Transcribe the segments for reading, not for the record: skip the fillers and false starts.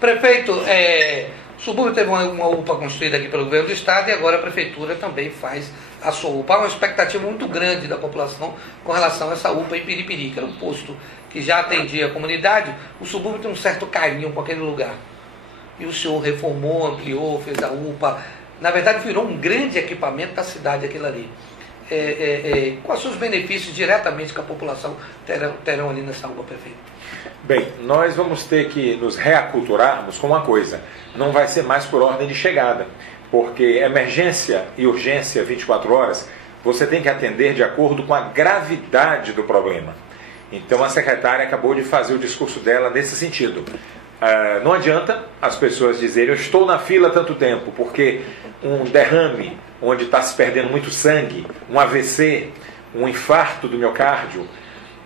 Prefeito, o subúrbio teve uma UPA construída aqui pelo governo do estado e agora a prefeitura também faz a sua UPA. Há uma expectativa muito grande da população com relação a essa UPA em Piripiri, que era um posto que já atendia a comunidade. O subúrbio tem um certo carinho com aquele lugar. E o senhor reformou, ampliou, fez a UPA. Na verdade, virou um grande equipamento da cidade aquilo ali. Quais são os benefícios diretamente que a população terão ali nessa UPA, prefeito? Bem, nós vamos ter que nos reaculturarmos com uma coisa. Não vai ser mais por ordem de chegada, porque emergência e urgência 24 horas, você tem que atender de acordo com a gravidade do problema. Então a secretária acabou de fazer o discurso dela nesse sentido. Não adianta as pessoas dizerem, eu estou na fila há tanto tempo, porque um derrame onde está se perdendo muito sangue, um AVC, um infarto do miocárdio,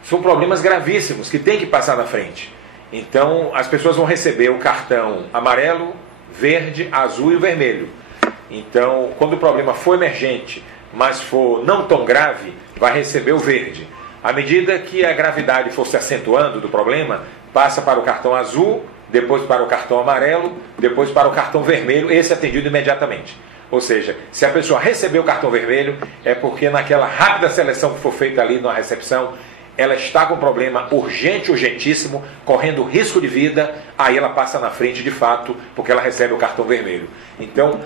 são problemas gravíssimos que tem que passar na frente. Então as pessoas vão receber o cartão amarelo, verde, azul e o vermelho. Então quando o problema for emergente, mas for não tão grave, vai receber o verde. À medida que a gravidade for se acentuando do problema, passa para o cartão azul, depois para o cartão amarelo, depois para o cartão vermelho, esse é atendido imediatamente. Ou seja, se a pessoa receber o cartão vermelho, é porque naquela rápida seleção que for feita ali na recepção, ela está com um problema urgente, urgentíssimo, correndo risco de vida, aí ela passa na frente de fato, porque ela recebe o cartão vermelho. Então,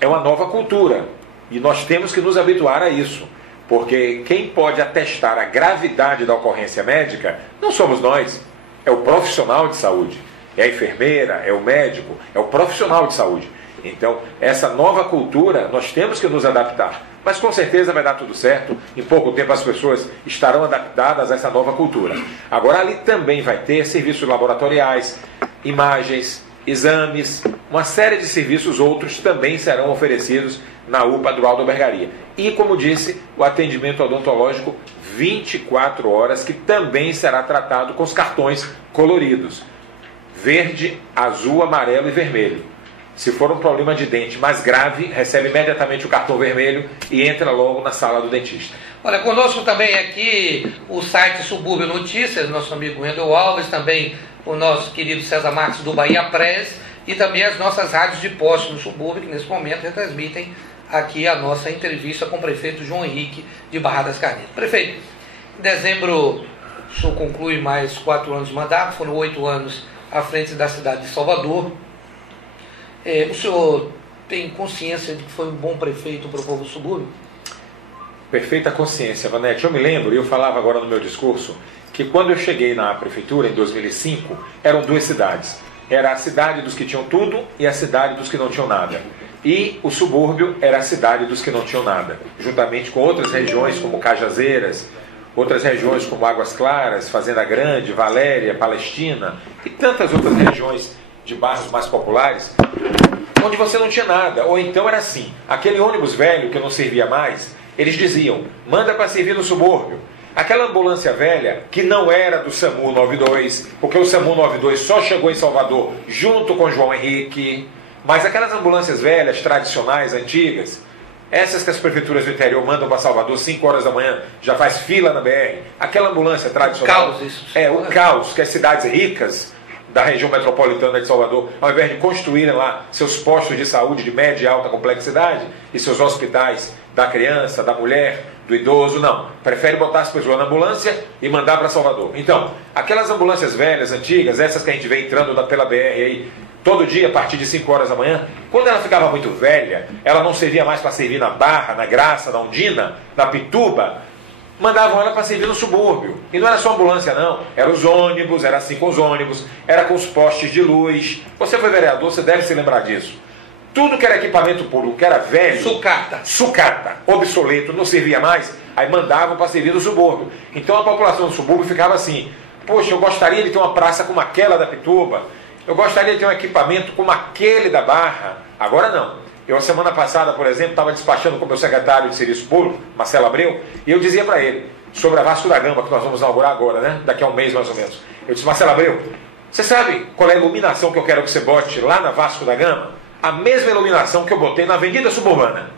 é uma nova cultura, e nós temos que nos habituar a isso. Porque quem pode atestar a gravidade da ocorrência médica não somos nós, é o profissional de saúde, é a enfermeira, é o médico, é o profissional de saúde. Então, essa nova cultura, nós temos que nos adaptar. Mas com certeza vai dar tudo certo, em pouco tempo as pessoas estarão adaptadas a essa nova cultura. Agora ali também vai ter serviços laboratoriais, imagens, exames, uma série de serviços outros também serão oferecidos na UPA do Aldo Albergaria. E, como disse, o atendimento odontológico 24 horas, que também será tratado com os cartões coloridos. Verde, azul, amarelo e vermelho. Se for um problema de dente mais grave, recebe imediatamente o cartão vermelho e entra logo na sala do dentista. Olha, conosco também aqui o site Subúrbio Notícias, nosso amigo Wendel Alves, também o nosso querido César Marques do Bahia Press e também as nossas rádios de poste no subúrbio, que nesse momento retransmitem aqui a nossa entrevista com o prefeito João Henrique de Barra das Carneiras. Prefeito, em dezembro o senhor conclui mais 4 anos de mandato, foram 8 anos à frente da cidade de Salvador. O senhor tem consciência de que foi um bom prefeito para o povo do subúrbio? Perfeita consciência, Vanete. Eu me lembro, e eu falava agora no meu discurso, que quando eu cheguei na prefeitura, em 2005, eram 2 cidades. Era a cidade dos que tinham tudo e a cidade dos que não tinham nada. E o subúrbio era a cidade dos que não tinham nada, juntamente com outras regiões como Cajazeiras, outras regiões como Águas Claras, Fazenda Grande, Valéria, Palestina e tantas outras regiões de bairros mais populares, onde você não tinha nada. Ou então era assim, aquele ônibus velho que não servia mais, eles diziam, manda para servir no subúrbio. Aquela ambulância velha, que não era do SAMU 92, porque o SAMU 92 só chegou em Salvador junto com João Henrique, mas aquelas ambulâncias velhas, tradicionais, antigas, essas que as prefeituras do interior mandam para Salvador 5 horas da manhã, já faz fila na BR, aquela ambulância tradicional, caos, isso. O caos que as cidades ricas da região metropolitana de Salvador, ao invés de construírem lá seus postos de saúde de média e alta complexidade e seus hospitais da criança, da mulher, do idoso, não. Prefere botar as pessoas na ambulância e mandar para Salvador. Então, aquelas ambulâncias velhas, antigas, essas que a gente vê entrando pela BR aí, todo dia a partir de 5 horas da manhã, quando ela ficava muito velha, ela não servia mais para servir na Barra, na Graça, na Ondina, na Pituba, mandavam ela para servir no subúrbio. E não era só ambulância não, era os ônibus, era assim com os ônibus, era com os postes de luz. Você foi vereador, você deve se lembrar disso. Tudo que era equipamento público, que era velho, sucata, obsoleto, não servia mais, aí mandavam para servir no subúrbio. Então a população do subúrbio ficava assim, poxa, eu gostaria de ter uma praça como aquela da Pituba, eu gostaria de ter um equipamento como aquele da Barra. Agora não. Eu, a semana passada, por exemplo, estava despachando com o meu secretário de Serviço Público, Marcelo Abreu, e eu dizia para ele, sobre a Vasco da Gama, que nós vamos inaugurar agora, né? Daqui a um mês mais ou menos. Eu disse, Marcelo Abreu, você sabe qual é a iluminação que eu quero que você bote lá na Vasco da Gama? A mesma iluminação que eu botei na Avenida Suburbana.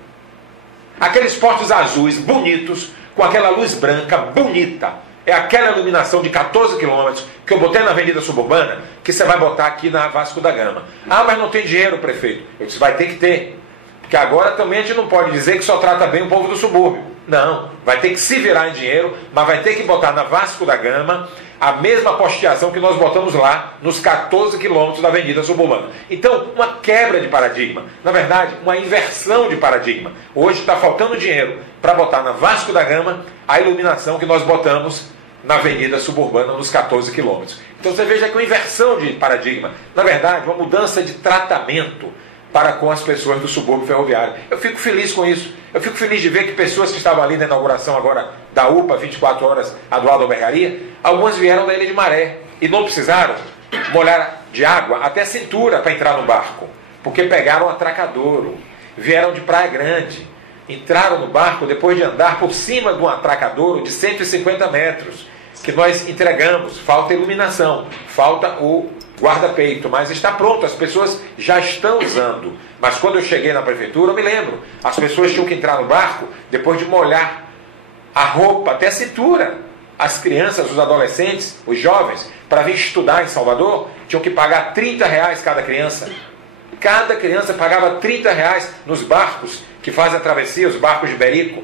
Aqueles postes azuis bonitos, com aquela luz branca bonita. É aquela iluminação de 14 quilômetros que eu botei na Avenida Suburbana que você vai botar aqui na Vasco da Gama. Ah, mas não tem dinheiro, prefeito. Eu disse, vai ter que ter. Porque agora também a gente não pode dizer que só trata bem o povo do subúrbio. Não, vai ter que se virar em dinheiro, mas vai ter que botar na Vasco da Gama a mesma posteação que nós botamos lá nos 14 quilômetros da Avenida Suburbana. Então, uma quebra de paradigma. Na verdade, uma inversão de paradigma. Hoje está faltando dinheiro para botar na Vasco da Gama a iluminação que nós botamos na Avenida Suburbana nos 14 quilômetros. Então você veja que uma inversão de paradigma. Na verdade, uma mudança de tratamento para com as pessoas do subúrbio ferroviário. Eu fico feliz com isso. Eu fico feliz de ver que pessoas que estavam ali na inauguração agora da UPA 24 horas, a do Albergaria, algumas vieram da Ilha de Maré e não precisaram molhar de água até a cintura para entrar no barco, porque pegaram um atracadouro, vieram de Praia Grande, entraram no barco depois de andar por cima de um atracadouro de 150 metros, que nós entregamos. Falta iluminação, falta o guarda-peito, mas está pronto, as pessoas já estão usando. Mas quando eu cheguei na prefeitura, eu me lembro, as pessoas tinham que entrar no barco depois de molhar a roupa até a cintura. As crianças, os adolescentes, os jovens, para vir estudar em Salvador, tinham que pagar R$30 cada criança. Cada criança pagava R$30 nos barcos que fazem a travessia, os barcos de Berico.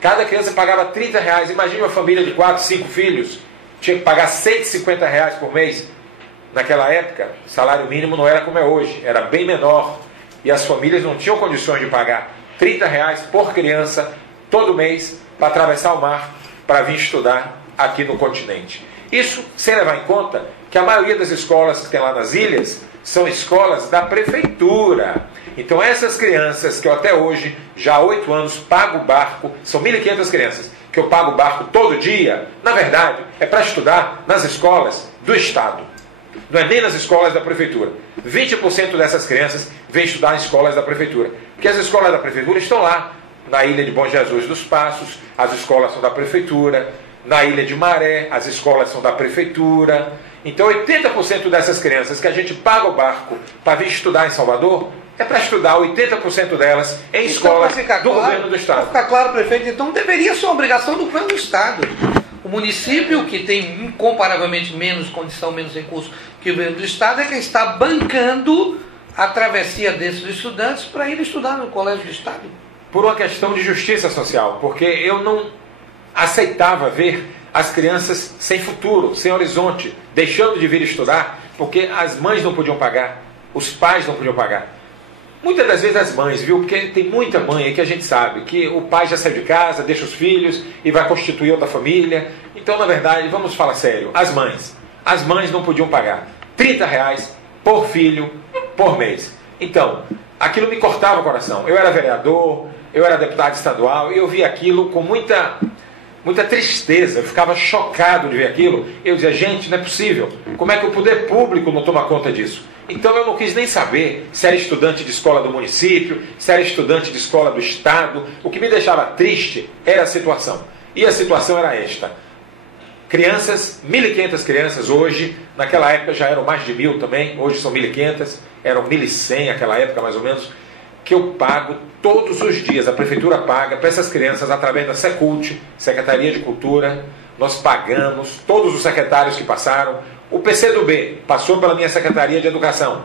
Cada criança pagava R$30. Imagine uma família de 4, 5 filhos, tinha que pagar R$150 por mês. Naquela época, o salário mínimo não era como é hoje, era bem menor. E as famílias não tinham condições de pagar R$30 por criança todo mês para atravessar o mar para vir estudar aqui no continente. Isso sem levar em conta que a maioria das escolas que tem lá nas ilhas são escolas da prefeitura. Então essas crianças que eu até hoje, já há 8 anos, pago o barco, são 1.500 crianças que eu pago o barco todo dia, na verdade, é para estudar nas escolas do Estado. Não é nem nas escolas da prefeitura. 20% dessas crianças vêm estudar em escolas da prefeitura. Porque as escolas da prefeitura estão lá, na ilha de Bom Jesus dos Passos, as escolas são da prefeitura. Na ilha de Maré, as escolas são da prefeitura. Então 80% dessas crianças que a gente paga o barco para vir estudar em Salvador, é para estudar 80% delas em escolas do governo do Estado. Para ficar claro, prefeito, então deveria ser uma obrigação do governo do Estado. O município, que tem incomparavelmente menos condição, menos recursos que o governo do Estado, é quem está bancando a travessia desses estudantes para ir estudar no Colégio do Estado. Por uma questão de justiça social, porque eu não aceitava ver as crianças sem futuro, sem horizonte, deixando de vir estudar, porque as mães não podiam pagar, os pais não podiam pagar. Muitas das vezes as mães, viu? Porque tem muita mãe aí que a gente sabe que o pai já saiu de casa, deixa os filhos e vai constituir outra família. Então, na verdade, vamos falar sério, as mães não podiam pagar R$30 por filho por mês. Então, aquilo me cortava o coração. Eu era vereador, eu era deputado estadual e eu via aquilo com muita tristeza, eu ficava chocado de ver aquilo. Eu dizia, gente, não é possível. Como é que o poder público não toma conta disso? Então eu não quis nem saber se era estudante de escola do município, se era estudante de escola do Estado. O que me deixava triste era a situação. E a situação era esta. Crianças, 1.500 crianças hoje, naquela época já eram mais de 1.000 também, hoje são 1.500, eram 1.100 naquela época mais ou menos, que eu pago todos os dias, a prefeitura paga para essas crianças através da Secult, Secretaria de Cultura, nós pagamos, todos os secretários que passaram, o PCdoB passou pela minha Secretaria de Educação,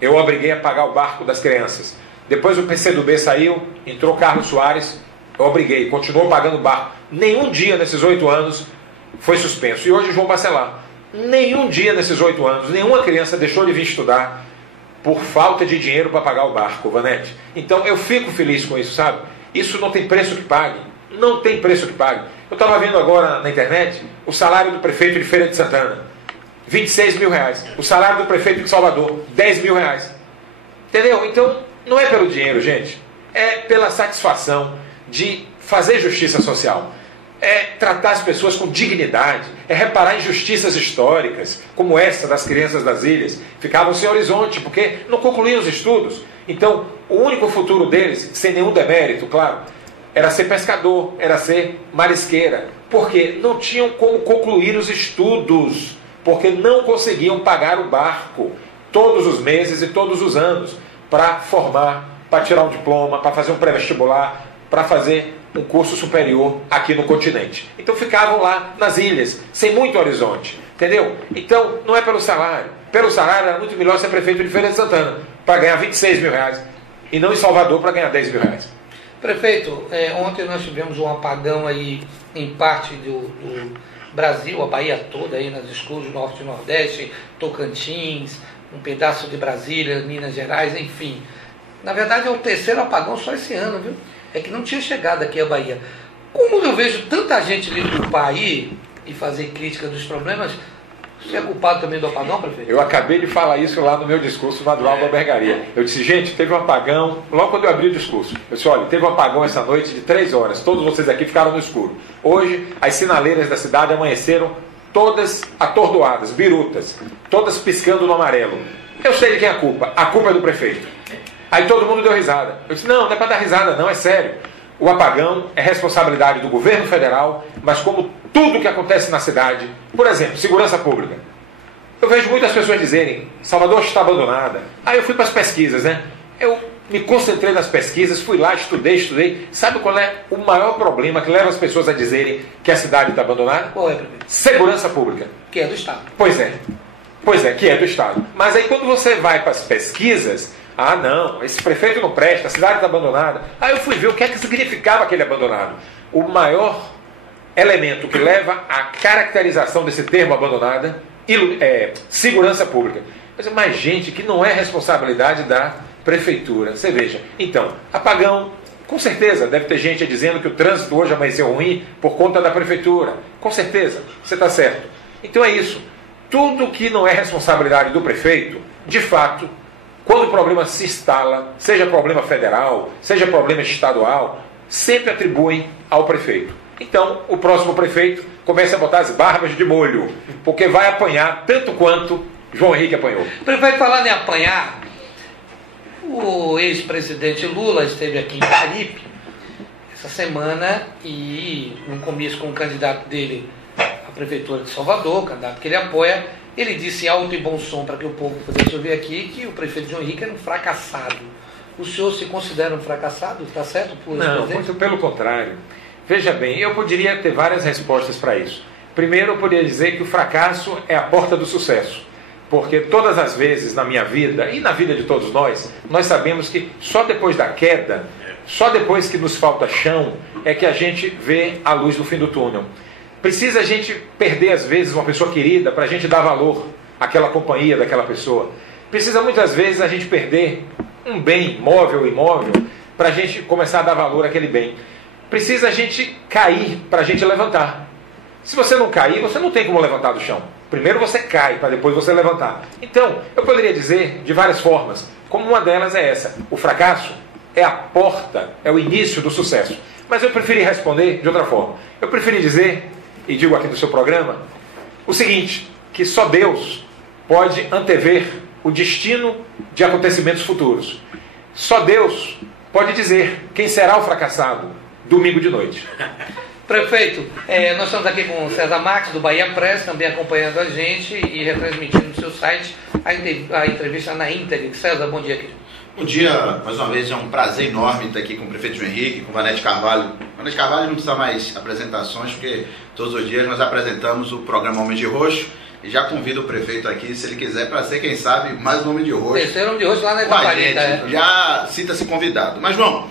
eu obriguei a pagar o barco das crianças. Depois o PCdoB saiu, entrou Carlos Soares, eu obriguei, continuou pagando o barco. Nenhum dia nesses 8 anos foi suspenso. E hoje João Bacelar, nenhum dia nesses 8 anos, nenhuma criança deixou de vir estudar por falta de dinheiro para pagar o barco, Vanete. Então eu fico feliz com isso, sabe? Isso não tem preço que pague. Não tem preço que pague. Eu estava vendo agora na internet o salário do prefeito de Feira de Santana. R$26 mil. O salário do prefeito de Salvador, R$10 mil. Entendeu? Então, não é pelo dinheiro, gente. É pela satisfação de fazer justiça social. É tratar as pessoas com dignidade, é reparar injustiças históricas, como essa das crianças das ilhas, ficavam sem horizonte, porque não concluíam os estudos. Então, o único futuro deles, sem nenhum demérito, claro, era ser pescador, era ser marisqueira, porque não tinham como concluir os estudos, porque não conseguiam pagar o barco todos os meses e todos os anos, para formar, para tirar um diploma, para fazer um pré-vestibular, para fazer um curso superior aqui no continente. Então ficavam lá nas ilhas, sem muito horizonte. Entendeu? Então, não é pelo salário. Pelo salário era muito melhor ser prefeito de Feira de Santana, para ganhar 26 mil reais, e não em Salvador para ganhar 10 mil reais. Prefeito, ontem nós tivemos um apagão aí em parte do Brasil, a Bahia toda, aí nas escuras do Norte e Nordeste, Tocantins, um pedaço de Brasília, Minas Gerais, enfim. Na verdade é o terceiro apagão só esse ano, viu? É que não tinha chegado aqui a Bahia. Como eu vejo tanta gente lhe culpar aí e fazer crítica dos problemas, você é culpado também do apagão, prefeito? Eu acabei de falar isso lá no meu discurso no Adual da Albergaria. Eu disse, gente, teve um apagão, logo quando eu abri o discurso. Eu disse, olha, teve um apagão essa noite de 3 horas, todos vocês aqui ficaram no escuro. Hoje, as sinaleiras da cidade amanheceram todas atordoadas, birutas, todas piscando no amarelo. Eu sei de quem é a culpa é do prefeito. Aí todo mundo deu risada. Eu disse, não é para dar risada não, é sério. O apagão é responsabilidade do governo federal, mas como tudo que acontece na cidade, por exemplo, segurança pública. Eu vejo muitas pessoas dizerem, Salvador está abandonada. Aí eu fui para as pesquisas, né? Eu me concentrei nas pesquisas, fui lá, estudei. Sabe qual é o maior problema que leva as pessoas a dizerem que a cidade está abandonada? Qual é, prefeito? Segurança pública. Que é do Estado. Pois é, que é do Estado. Mas aí quando você vai para as pesquisas, não, esse prefeito não presta, a cidade está abandonada. Aí eu fui ver o que é que significava aquele abandonado. O maior elemento que leva à caracterização desse termo abandonada é segurança pública. Mas gente, que não é responsabilidade da prefeitura. Você veja, então, apagão, com certeza, deve ter gente dizendo que o trânsito hoje amanheceu ruim por conta da prefeitura. Com certeza, você está certo. Então é isso. Tudo que não é responsabilidade do prefeito, de fato, quando o problema se instala, seja problema federal, seja problema estadual, sempre atribuem ao prefeito. Então, o próximo prefeito começa a botar as barbas de molho, porque vai apanhar tanto quanto João Henrique apanhou. Prefeito, falando em apanhar, o ex-presidente Lula esteve aqui em Caripe essa semana e, no comício com o candidato dele à prefeitura de Salvador, o candidato que ele apoia, ele disse em alto e bom som para que o povo pudesse ouvir aqui que o prefeito João Henrique era um fracassado. O senhor se considera um fracassado? Está certo? Não, muito pelo contrário. Veja bem, eu poderia ter várias respostas para isso. Primeiro, eu poderia dizer que o fracasso é a porta do sucesso. Porque todas as vezes na minha vida, e na vida de todos nós sabemos que só depois da queda, só depois que nos falta chão, é que a gente vê a luz no fim do túnel. Precisa a gente perder, às vezes, uma pessoa querida para a gente dar valor àquela companhia daquela pessoa. Precisa, muitas vezes, a gente perder um bem, móvel ou imóvel, para a gente começar a dar valor àquele bem. Precisa a gente cair para a gente levantar. Se você não cair, você não tem como levantar do chão. Primeiro você cai, para depois você levantar. Então, eu poderia dizer de várias formas, como uma delas é essa. O fracasso é a porta, é o início do sucesso. Mas eu preferi responder de outra forma. Eu preferi dizer, e digo aqui no seu programa, o seguinte, que só Deus pode antever o destino de acontecimentos futuros. Só Deus pode dizer quem será o fracassado domingo de noite. Prefeito, nós estamos aqui com o César Marques, do Bahia Press, também acompanhando a gente e retransmitindo no seu site a entrevista na íntegra. César, bom dia, querido. Bom dia, mais uma vez, é um prazer enorme estar aqui com o prefeito João Henrique, com Vanete Carvalho. Vanete Carvalho não precisa mais apresentações, porque todos os dias nós apresentamos o programa Homem de Roxo, e já convido o prefeito aqui, se ele quiser, para ser, quem sabe, mais um Homem de Roxo. Terceiro Homem de Roxo lá na Itaparita. Já sinta-se convidado. Mas, João,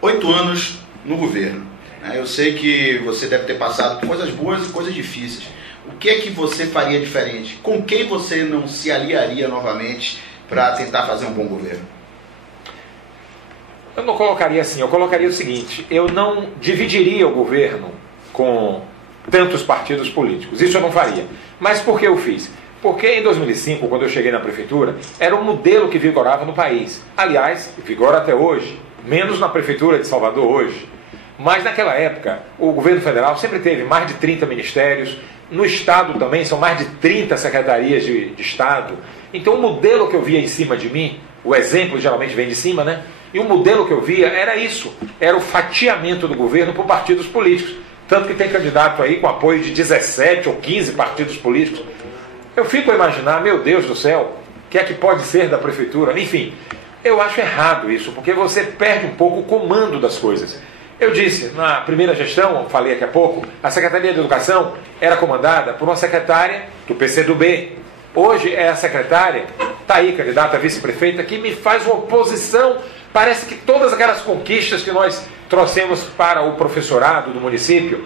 8 anos no governo. Eu sei que você deve ter passado por coisas boas e coisas difíceis. O que é que você faria diferente? Com quem você não se aliaria novamente para tentar fazer um bom governo? Eu não colocaria assim, eu colocaria o seguinte: eu não dividiria o governo com tantos partidos políticos. Isso eu não faria. Mas por que eu fiz? Porque em 2005, quando eu cheguei na prefeitura, era um modelo que vigorava no país. Aliás, vigora até hoje, menos na prefeitura de Salvador hoje. Mas naquela época, o governo federal sempre teve mais de 30 ministérios, no Estado também são mais de 30 secretarias de Estado. Então o modelo que eu via em cima de mim, o exemplo geralmente vem de cima, né? E o modelo que eu via era isso, era o fatiamento do governo por partidos políticos. Tanto que tem candidato aí com apoio de 17 ou 15 partidos políticos. Eu fico a imaginar, meu Deus do céu, o que é que pode ser da prefeitura? Enfim, eu acho errado isso, porque você perde um pouco o comando das coisas. Eu disse, na primeira gestão, eu falei aqui há pouco, a Secretaria de Educação era comandada por uma secretária do PCdoB. Hoje é a secretária, está aí, candidata a vice-prefeita, que me faz uma oposição. Parece que todas aquelas conquistas que nós trouxemos para o professorado do município,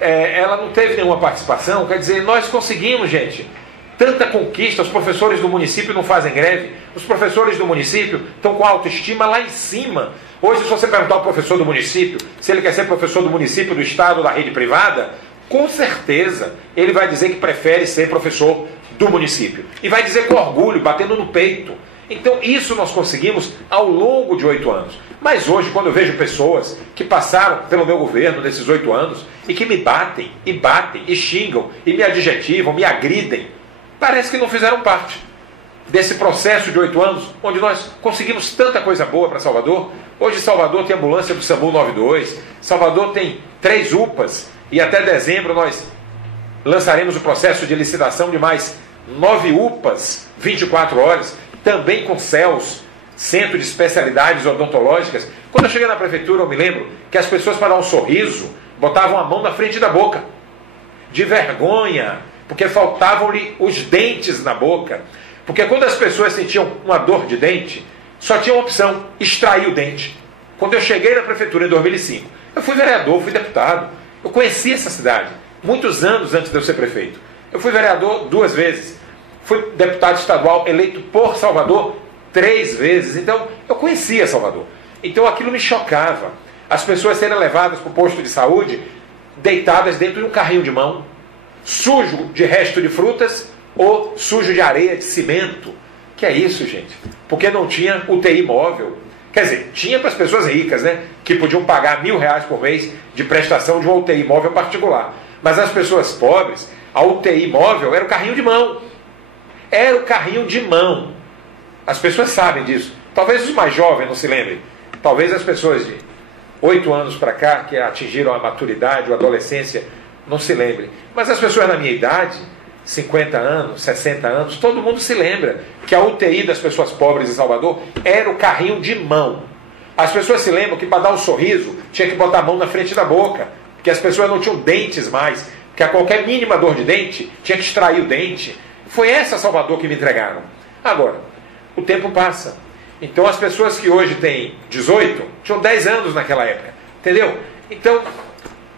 ela não teve nenhuma participação. Quer dizer, nós conseguimos, gente, tanta conquista. Os professores do município não fazem greve, os professores do município estão com a autoestima lá em cima. Hoje, se você perguntar ao professor do município se ele quer ser professor do município, do estado ou da rede privada, com certeza ele vai dizer que prefere ser professor do município. E vai dizer com orgulho, batendo no peito. Então isso nós conseguimos ao longo de 8 anos. Mas hoje, quando eu vejo pessoas que passaram pelo meu governo nesses 8 anos e que me batem, e xingam, e me adjetivam, me agridem, parece que não fizeram parte desse processo de 8 anos, onde nós conseguimos tanta coisa boa para Salvador. Hoje Salvador tem ambulância do SAMU 92, Salvador tem 3 UPAs, e até dezembro nós lançaremos o processo de licitação de mais 9 UPAs, 24 horas, também com CELS, Centro de Especialidades Odontológicas. Quando eu cheguei na prefeitura, eu me lembro que as pessoas, para dar um sorriso, botavam a mão na frente da boca, de vergonha, porque faltavam-lhe os dentes na boca. Porque quando as pessoas sentiam uma dor de dente, só tinha uma opção: extrair o dente. Quando eu cheguei na prefeitura em 2005, eu fui vereador, fui deputado, eu conheci essa cidade, muitos anos antes de eu ser prefeito. Eu fui vereador 2 vezes, fui deputado estadual eleito por Salvador 3 vezes, então eu conhecia Salvador. Então aquilo me chocava, as pessoas serem levadas para o posto de saúde, deitadas dentro de um carrinho de mão, sujo de resto de frutas ou sujo de areia, de cimento. Que é isso, gente? Porque não tinha UTI móvel. Quer dizer, tinha para as pessoas ricas, né? Que podiam pagar R$1.000 por mês de prestação de uma UTI móvel particular. Mas as pessoas pobres, a UTI móvel era o carrinho de mão. Era o carrinho de mão. As pessoas sabem disso. Talvez os mais jovens não se lembrem. Talvez as pessoas de 8 anos para cá, que atingiram a maturidade ou a adolescência, não se lembrem. Mas as pessoas na minha idade, 50 anos, 60 anos, todo mundo se lembra que a UTI das pessoas pobres em Salvador era o carrinho de mão. As pessoas se lembram que para dar um sorriso tinha que botar a mão na frente da boca, porque as pessoas não tinham dentes mais, que a qualquer mínima dor de dente tinha que extrair o dente. Foi essa Salvador que me entregaram. Agora, o tempo passa. Então as pessoas que hoje têm 18 tinham 10 anos naquela época, entendeu? Então,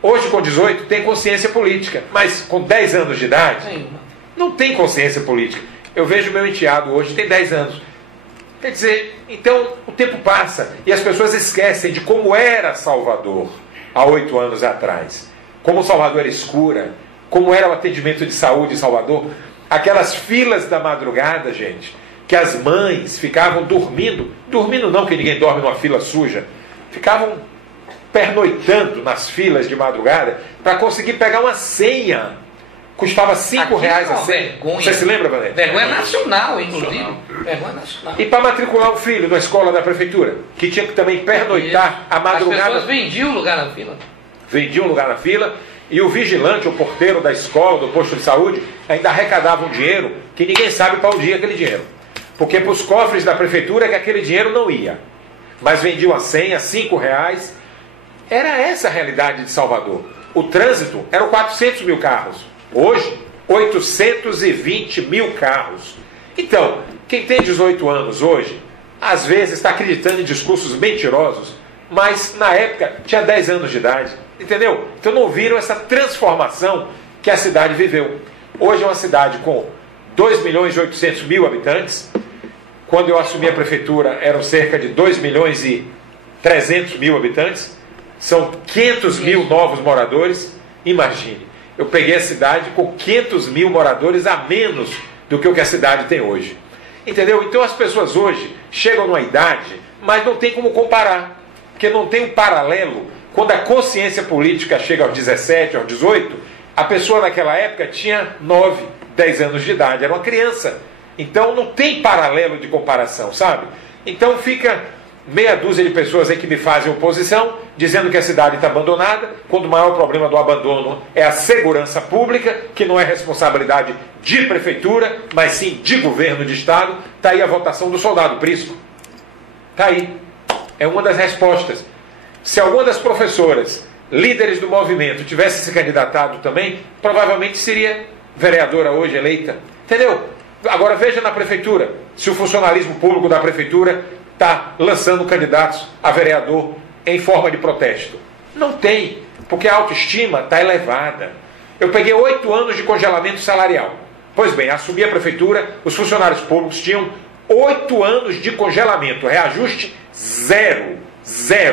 hoje com 18 tem consciência política, mas com 10 anos de idade não tem consciência política. Eu vejo meu enteado hoje, tem 10 anos. Quer dizer, então o tempo passa e as pessoas esquecem de como era Salvador há 8 anos atrás. Como Salvador era escura, como era o atendimento de saúde em Salvador. Aquelas filas da madrugada, gente, que as mães ficavam dormindo não, que ninguém dorme numa fila suja, ficavam pernoitando nas filas de madrugada para conseguir pegar uma senha. Custava R$5 a senha. Vergonha. Você se lembra, Valéria? Vergonha nacional, inclusive. Vergonha nacional. E para matricular o filho na escola da prefeitura, que tinha que também pernoitar a madrugada. As pessoas vendiam lugar na fila. Vendiam lugar na fila. E o vigilante, o porteiro da escola, do posto de saúde, ainda arrecadava um dinheiro que ninguém sabe para onde ia aquele dinheiro. Porque para os cofres da prefeitura que aquele dinheiro não ia. Mas vendiam a senha, R$5. Era essa a realidade de Salvador. O trânsito eram 400 mil carros. Hoje, 820 mil carros. Então, quem tem 18 anos hoje, às vezes está acreditando em discursos mentirosos, mas na época tinha 10 anos de idade. Entendeu? Então não viram essa transformação que a cidade viveu. Hoje é uma cidade com 2.800.000 habitantes. Quando eu assumi a prefeitura eram cerca de 2.300.000 habitantes. São 500 mil novos moradores. Imagine, eu peguei a cidade com 500 mil moradores a menos do que o que a cidade tem hoje. Entendeu? Então as pessoas hoje chegam numa idade, mas não tem como comparar, porque não tem um paralelo. Quando a consciência política chega aos 17, aos 18, a pessoa naquela época tinha 9, 10 anos de idade, era uma criança. Então não tem paralelo de comparação, sabe? Então fica meia dúzia de pessoas aí que me fazem oposição, dizendo que a cidade está abandonada, quando o maior problema do abandono é a segurança pública, que não é responsabilidade de prefeitura, mas sim de governo de estado. Está aí a votação do soldado Prisco. Está aí. É uma das respostas. Se alguma das professoras, líderes do movimento, tivesse se candidatado também, provavelmente seria vereadora hoje eleita. Entendeu? Agora veja na prefeitura, se o funcionalismo público da prefeitura está lançando candidatos a vereador em forma de protesto. Não tem, porque a autoestima está elevada. Eu peguei 8 anos de congelamento salarial. Pois bem, assumi a prefeitura, os funcionários públicos tinham 8 anos de congelamento, reajuste zero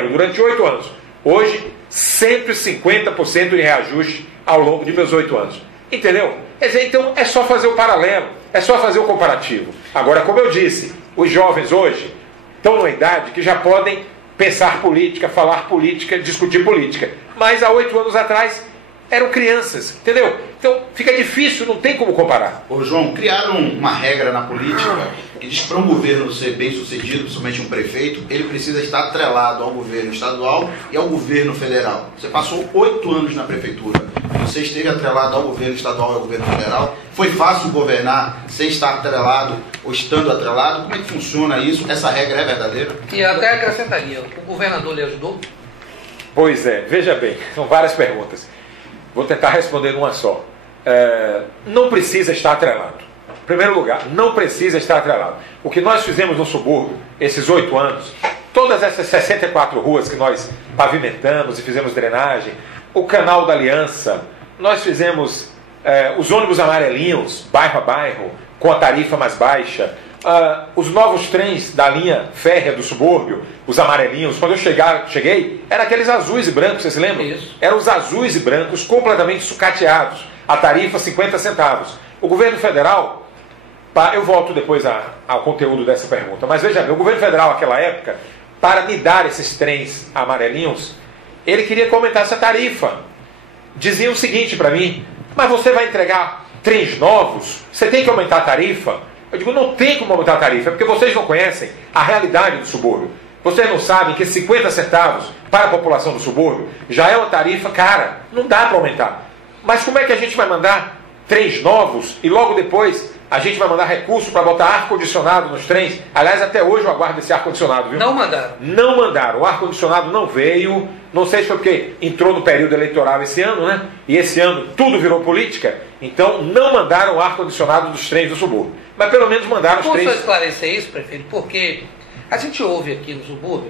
durante 8 anos. Hoje, 150% de reajuste ao longo de meus 8 anos. Entendeu? Quer dizer, então é só fazer o paralelo, é só fazer o comparativo. Agora, como eu disse, os jovens hoje estão numa idade que já podem pensar política, falar política, discutir política. Mas há 8 anos atrás eram crianças, entendeu? Então fica difícil, não tem como comparar. Ô João, criaram uma regra na política que diz que para um governo ser bem sucedido, principalmente um prefeito, ele precisa estar atrelado ao governo estadual e ao governo federal. Você passou 8 anos na prefeitura, você esteve atrelado ao governo estadual e ao governo federal. Foi fácil governar sem estar atrelado ou estando atrelado? Como é que funciona isso? Essa regra é verdadeira? E até acrescentaria, o governador lhe ajudou? Pois é, veja bem, são várias perguntas. Vou tentar responder numa só. Não precisa estar atrelado. Em primeiro lugar, não precisa estar atrelado. O que nós fizemos no subúrbio, esses 8 anos, todas essas 64 ruas que nós pavimentamos e fizemos drenagem, o canal da Aliança, nós fizemos os ônibus amarelinhos, bairro a bairro, com a tarifa mais baixa, os novos trens da linha férrea do subúrbio, os amarelinhos. Quando eu cheguei, eram aqueles azuis e brancos, vocês se lembram? Isso. Eram os azuis e brancos completamente sucateados, a tarifa 50 centavos. O governo federal, eu volto depois ao conteúdo dessa pergunta, mas veja bem, o governo federal naquela época, para me dar esses trens amarelinhos, ele queria que eu aumentasse a tarifa. Dizia o seguinte para mim: mas você vai entregar trens novos, você tem que aumentar a tarifa? Eu digo, não tem como aumentar a tarifa, porque vocês não conhecem a realidade do subúrbio. Vocês não sabem que 50 centavos para a população do subúrbio já é uma tarifa cara, não dá para aumentar. Mas como é que a gente vai mandar trens novos e logo depois a gente vai mandar recurso para botar ar-condicionado nos trens? Aliás, até hoje eu aguardo esse ar-condicionado, viu? Não mandaram. Não mandaram, o ar-condicionado não veio, não sei se foi porque entrou no período eleitoral esse ano, né? E esse ano tudo virou política, então não mandaram o ar-condicionado dos trens do subúrbio. Mas pelo menos mandaram os trens. Posso esclarecer isso, prefeito? Porque a gente ouve aqui no subúrbio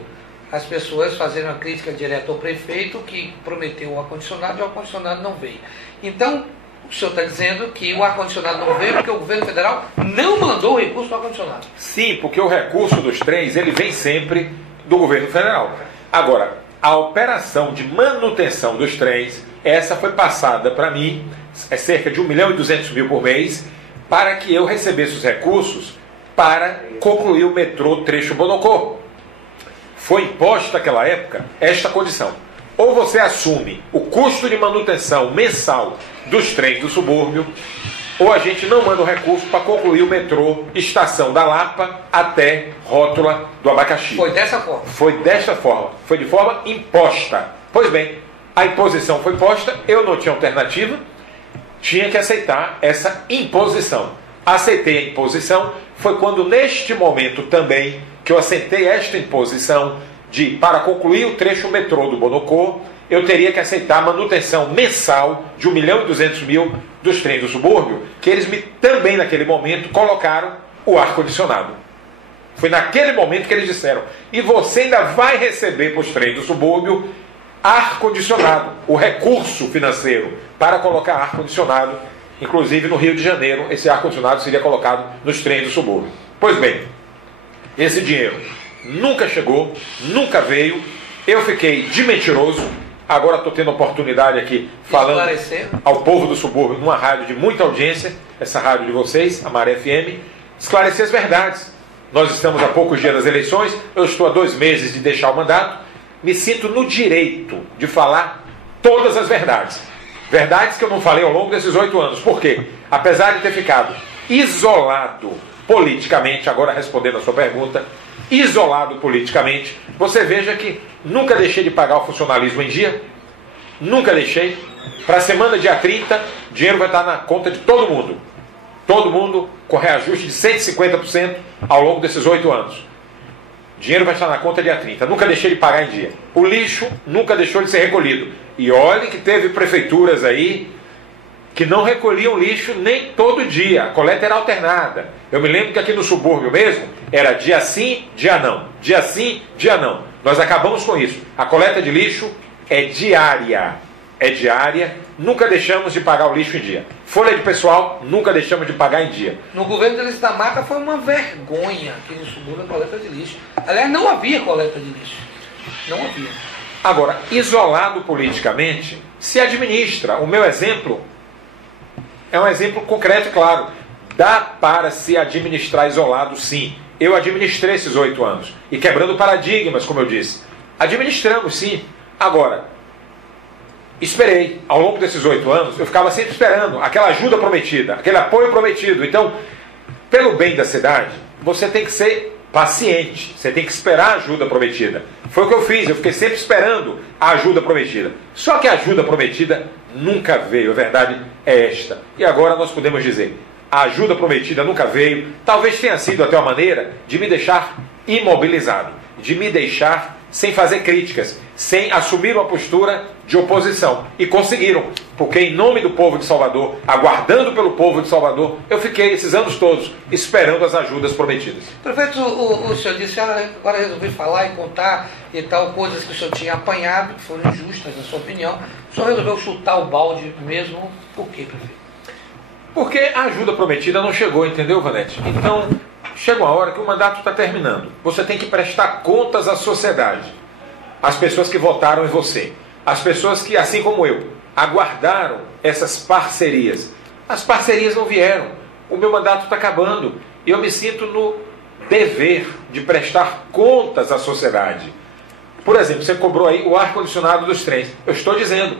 as pessoas fazendo uma crítica direta ao prefeito que prometeu o ar-condicionado e o ar-condicionado não veio. Então, o senhor está dizendo que o ar-condicionado não veio porque o governo federal não mandou o recurso do ar-condicionado. Sim, porque o recurso dos trens, ele vem sempre do governo federal. Agora, a operação de manutenção dos trens, essa foi passada para mim, é cerca de 1.200.000 por mês, para que eu recebesse os recursos para concluir o metrô trecho Bonocô. Foi imposta naquela época esta condição: ou você assume o custo de manutenção mensal dos trens do subúrbio, ou a gente não manda o recurso para concluir o metrô Estação da Lapa até Rótula do Abacaxi. Foi dessa forma? Foi desta forma, foi de forma imposta. Pois bem, a imposição foi posta, eu não tinha alternativa, tinha que aceitar essa imposição. Aceitei a imposição, foi quando neste momento também que eu aceitei esta imposição de, para concluir o trecho metrô do Bonocô, eu teria que aceitar a manutenção mensal de 1.200.000 dos trens do subúrbio, que eles também naquele momento colocaram o ar-condicionado. Foi naquele momento que eles disseram: e você ainda vai receber para os trens do subúrbio ar-condicionado, o recurso financeiro para colocar ar-condicionado. Inclusive no Rio de Janeiro, esse ar-condicionado seria colocado nos trens do subúrbio. Pois bem, esse dinheiro nunca chegou, nunca veio. Eu fiquei de mentiroso. Agora estou tendo a oportunidade aqui falando ao povo do subúrbio, numa rádio de muita audiência, essa rádio de vocês, a Maré FM, esclarecer as verdades. Nós estamos a poucos dias das eleições, eu estou há 2 meses de deixar o mandato, me sinto no direito de falar todas as verdades. Verdades que eu não falei ao longo desses 8 anos. Por quê? Apesar de ter ficado isolado politicamente, agora respondendo a sua pergunta, isolado politicamente, você veja que nunca deixei de pagar o funcionalismo em dia, nunca deixei. Para a semana dia 30, o dinheiro vai estar na conta de todo mundo com reajuste de 150% ao longo desses 8 anos. dinheiro vai estar na conta dia 30. Nunca deixei de pagar em dia. O lixo nunca deixou de ser recolhido. E olhe que teve prefeituras aí que não recolhiam lixo nem todo dia. A coleta era alternada. Eu me lembro que aqui no subúrbio mesmo, era dia sim, dia não. Dia sim, dia não. Nós acabamos com isso. A coleta de lixo é diária. É diária. Nunca deixamos de pagar o lixo em dia. Folha de pessoal, nunca deixamos de pagar em dia. No governo de Elis da Mata foi uma vergonha aqui no subúrbio a coleta de lixo. Aliás, não havia coleta de lixo. Não havia. Agora, isolado politicamente, se administra. O meu exemplo é um exemplo concreto e claro. Dá para se administrar isolado, sim. Eu administrei esses 8 anos. E quebrando paradigmas, como eu disse. Administramos, sim. Agora, esperei. Ao longo desses 8 anos, eu ficava sempre esperando aquela ajuda prometida, aquele apoio prometido. Então, pelo bem da cidade, você tem que ser paciente. Você tem que esperar a ajuda prometida. Foi o que eu fiz. Eu fiquei sempre esperando a ajuda prometida. Só que a ajuda prometida nunca veio. A verdade é esta. E agora nós podemos dizer, a ajuda prometida nunca veio. Talvez tenha sido até uma maneira de me deixar imobilizado, de me deixar sem fazer críticas, sem assumir uma postura de oposição. E conseguiram, porque em nome do povo de Salvador, aguardando pelo povo de Salvador, eu fiquei esses anos todos esperando as ajudas prometidas. Prefeito, o senhor disse, agora resolvi falar e contar e tal, coisas que o senhor tinha apanhado, que foram injustas, na sua opinião. O senhor resolveu chutar o balde mesmo, por quê, prefeito? Porque a ajuda prometida não chegou, entendeu, Vanete? Então, chega uma hora que o mandato está terminando. Você tem que prestar contas à sociedade. As pessoas que votaram em você. As pessoas que, assim como eu, aguardaram essas parcerias. As parcerias não vieram. O meu mandato está acabando. E eu me sinto no dever de prestar contas à sociedade. Por exemplo, você cobrou aí o ar-condicionado dos trens. Eu estou dizendo,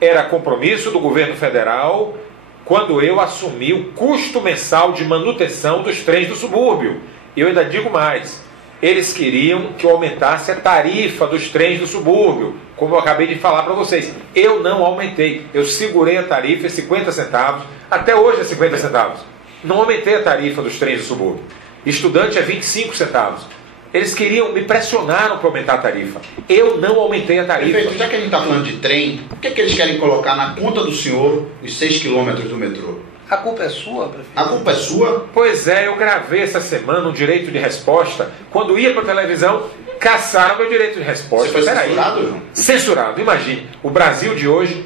era compromisso do governo federal quando eu assumi o custo mensal de manutenção dos trens do subúrbio. E eu ainda digo mais, eles queriam que eu aumentasse a tarifa dos trens do subúrbio, como eu acabei de falar para vocês. Eu não aumentei, eu segurei a tarifa em 50 centavos, até hoje é 50 centavos. Não aumentei a tarifa dos trens do subúrbio. Estudante é 25 centavos. Eles queriam, me pressionaram para aumentar a tarifa. Eu não aumentei a tarifa. Prefeito, já que a gente está falando de trem, por que eles querem colocar na conta do senhor os 6 quilômetros do metrô? A culpa é sua, prefeito? A culpa é sua? Pois é, eu gravei essa semana um direito de resposta. Quando ia para a televisão, caçaram meu direito de resposta. Você foi censurado, João? Censurado, imagine. O Brasil de hoje,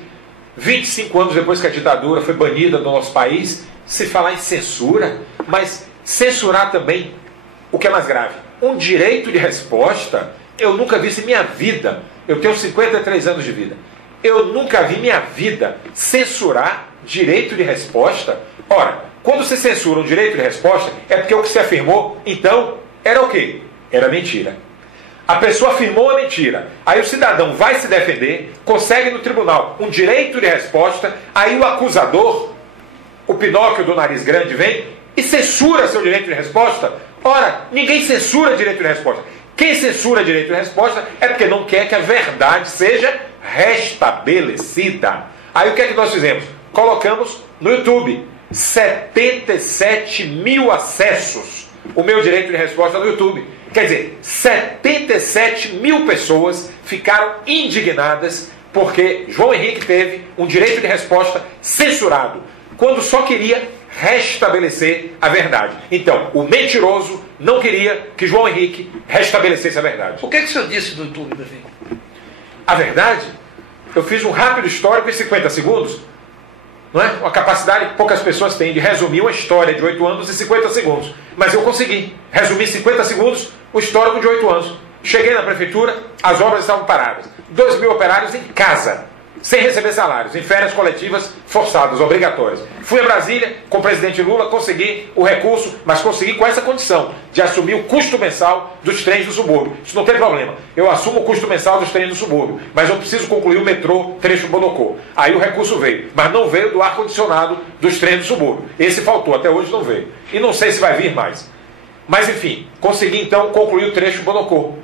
25 anos depois que a ditadura foi banida do nosso país, se falar em censura, mas censurar também o que é mais grave. Um direito de resposta, eu nunca vi isso em minha vida. Eu tenho 53 anos de vida. Eu nunca vi em minha vida censurar direito de resposta. Ora, quando se censura um direito de resposta, é porque o que se afirmou, então, era o quê? Era mentira. A pessoa afirmou a mentira. Aí o cidadão vai se defender, consegue no tribunal um direito de resposta, aí o acusador, o Pinóquio do nariz grande, vem e censura seu direito de resposta. Ora, ninguém censura direito de resposta. Quem censura direito de resposta é porque não quer que a verdade seja restabelecida. Aí o que é que nós fizemos? Colocamos no YouTube 77 mil acessos o meu direito de resposta no YouTube. Quer dizer, 77 mil pessoas ficaram indignadas porque João Henrique teve um direito de resposta censurado, quando só queria restabelecer a verdade. Então, o mentiroso não queria que João Henrique restabelecesse a verdade. O que é que o senhor disse do YouTube, prefeito? A verdade, eu fiz um rápido histórico em 50 segundos. Não é? Uma capacidade que poucas pessoas têm de resumir uma história de 8 anos em 50 segundos. Mas eu consegui resumir em 50 segundos o histórico de 8 anos. Cheguei na prefeitura, as obras estavam paradas. 2 mil operários em casa, sem receber salários, em férias coletivas forçadas, obrigatórias. Fui a Brasília com o presidente Lula, consegui o recurso, mas consegui com essa condição, de assumir o custo mensal dos trens do subúrbio. Isso não tem problema. Eu assumo o custo mensal dos trens do subúrbio, mas eu preciso concluir o metrô trecho Bonocô. Aí o recurso veio, mas não veio do ar-condicionado dos trens do subúrbio. Esse faltou, até hoje não veio. E não sei se vai vir mais. Mas enfim, consegui então concluir o trecho Bonocô.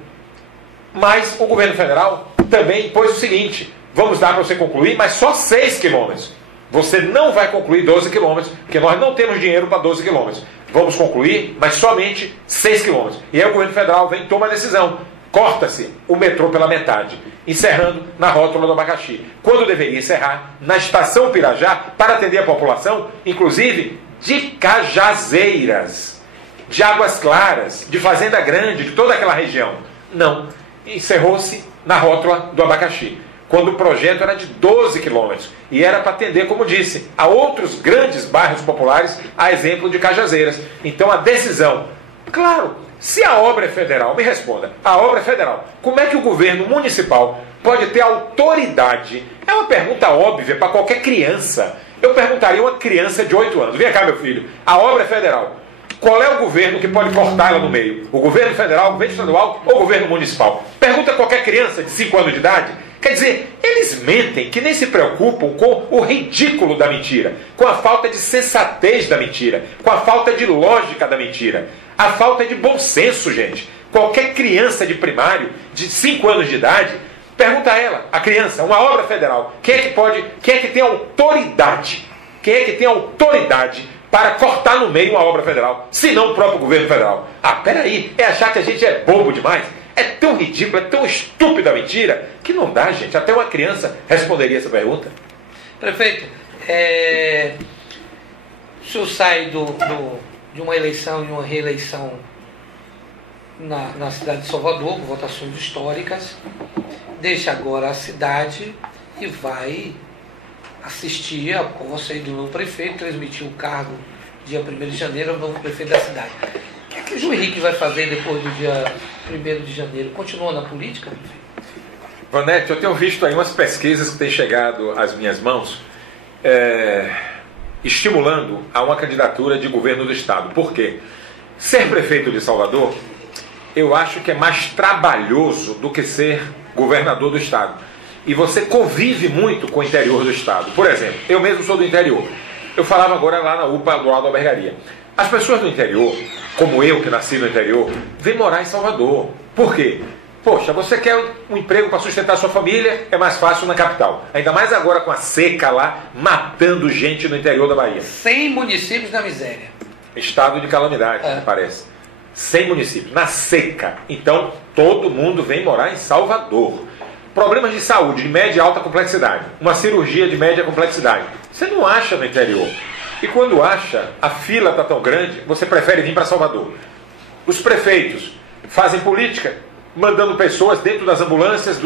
Mas o governo federal também impôs o seguinte: vamos dar para você concluir, mas só 6 quilômetros. Você não vai concluir 12 quilômetros, porque nós não temos dinheiro para 12 quilômetros. vamos concluir, mas somente 6 quilômetros. E aí o governo federal vem e toma a decisão. Corta-se o metrô pela metade, encerrando na rótula do Abacaxi. Quando deveria encerrar na estação Pirajá, para atender a população, inclusive de Cajazeiras, de Águas Claras, de Fazenda Grande, de toda aquela região. Não. Encerrou-se na rótula do Abacaxi, quando o projeto era de 12 quilômetros. E era para atender, como disse, a outros grandes bairros populares, a exemplo de Cajazeiras. Então a decisão, claro, se a obra é federal, me responda, a obra é federal, como é que o governo municipal pode ter autoridade? É uma pergunta óbvia para qualquer criança. Eu perguntaria a uma criança de 8 anos, vem cá meu filho, a obra é federal, qual é o governo que pode cortar ela no meio? O governo federal, o governo estadual ou o governo municipal? Pergunta a qualquer criança de 5 anos de idade. Quer dizer, eles mentem que nem se preocupam com o ridículo da mentira, com a falta de sensatez da mentira, com a falta de lógica da mentira, a falta de bom senso, gente. Qualquer criança de primário, de 5 anos de idade, pergunta a ela, a criança, uma obra federal, quem é que tem autoridade? Quem é que tem autoridade para cortar no meio uma obra federal, se não o próprio governo federal? Ah, peraí, é achar que a gente é bobo demais? É tão ridículo, é tão estúpida a mentira, que não dá, gente. Até uma criança responderia essa pergunta. Prefeito, o senhor sai de uma eleição e uma reeleição na cidade de Salvador, com votações históricas, deixa agora a cidade e vai assistir a posse do novo prefeito, transmitir o cargo dia 1º de janeiro ao novo prefeito da cidade. O que o João Henrique vai fazer depois do dia 1º de janeiro? Continua na política? Vanete, eu tenho visto aí umas pesquisas que têm chegado às minhas mãos, estimulando a uma candidatura de governo do Estado. Por quê? Ser prefeito de Salvador, eu acho que é mais trabalhoso do que ser governador do Estado. E você convive muito com o interior do Estado. Por exemplo, eu mesmo sou do interior. Eu falava agora lá na UPA, do lado da Albergaria. As pessoas do interior, como eu que nasci no interior, vêm morar em Salvador. Por quê? Poxa, você quer um emprego para sustentar sua família, é mais fácil na capital. Ainda mais agora com a seca lá, matando gente no interior da Bahia. 100 municípios na miséria. Estado de calamidade, me parece. 100 municípios, na seca. Então, todo mundo vem morar em Salvador. Problemas de saúde de média e alta complexidade. Uma cirurgia de média complexidade. Você não acha no interior. E quando acha, a fila está tão grande, você prefere vir para Salvador. Os prefeitos fazem política, mandando pessoas dentro das ambulâncias,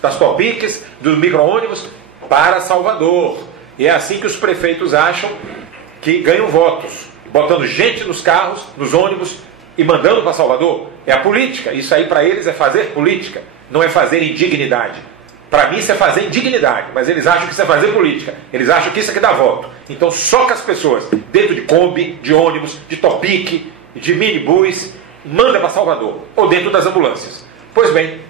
das topiques, dos micro-ônibus, para Salvador. E é assim que os prefeitos acham que ganham votos. Botando gente nos carros, nos ônibus e mandando para Salvador. É a política. Isso aí para eles é fazer política. Não é fazer indignidade. Para mim isso é fazer indignidade, mas eles acham que isso é fazer política. Eles acham que isso é que dá voto. Então soca as pessoas dentro de Kombi, de ônibus, de topique, de minibus, manda para Salvador, ou dentro das ambulâncias. Pois bem,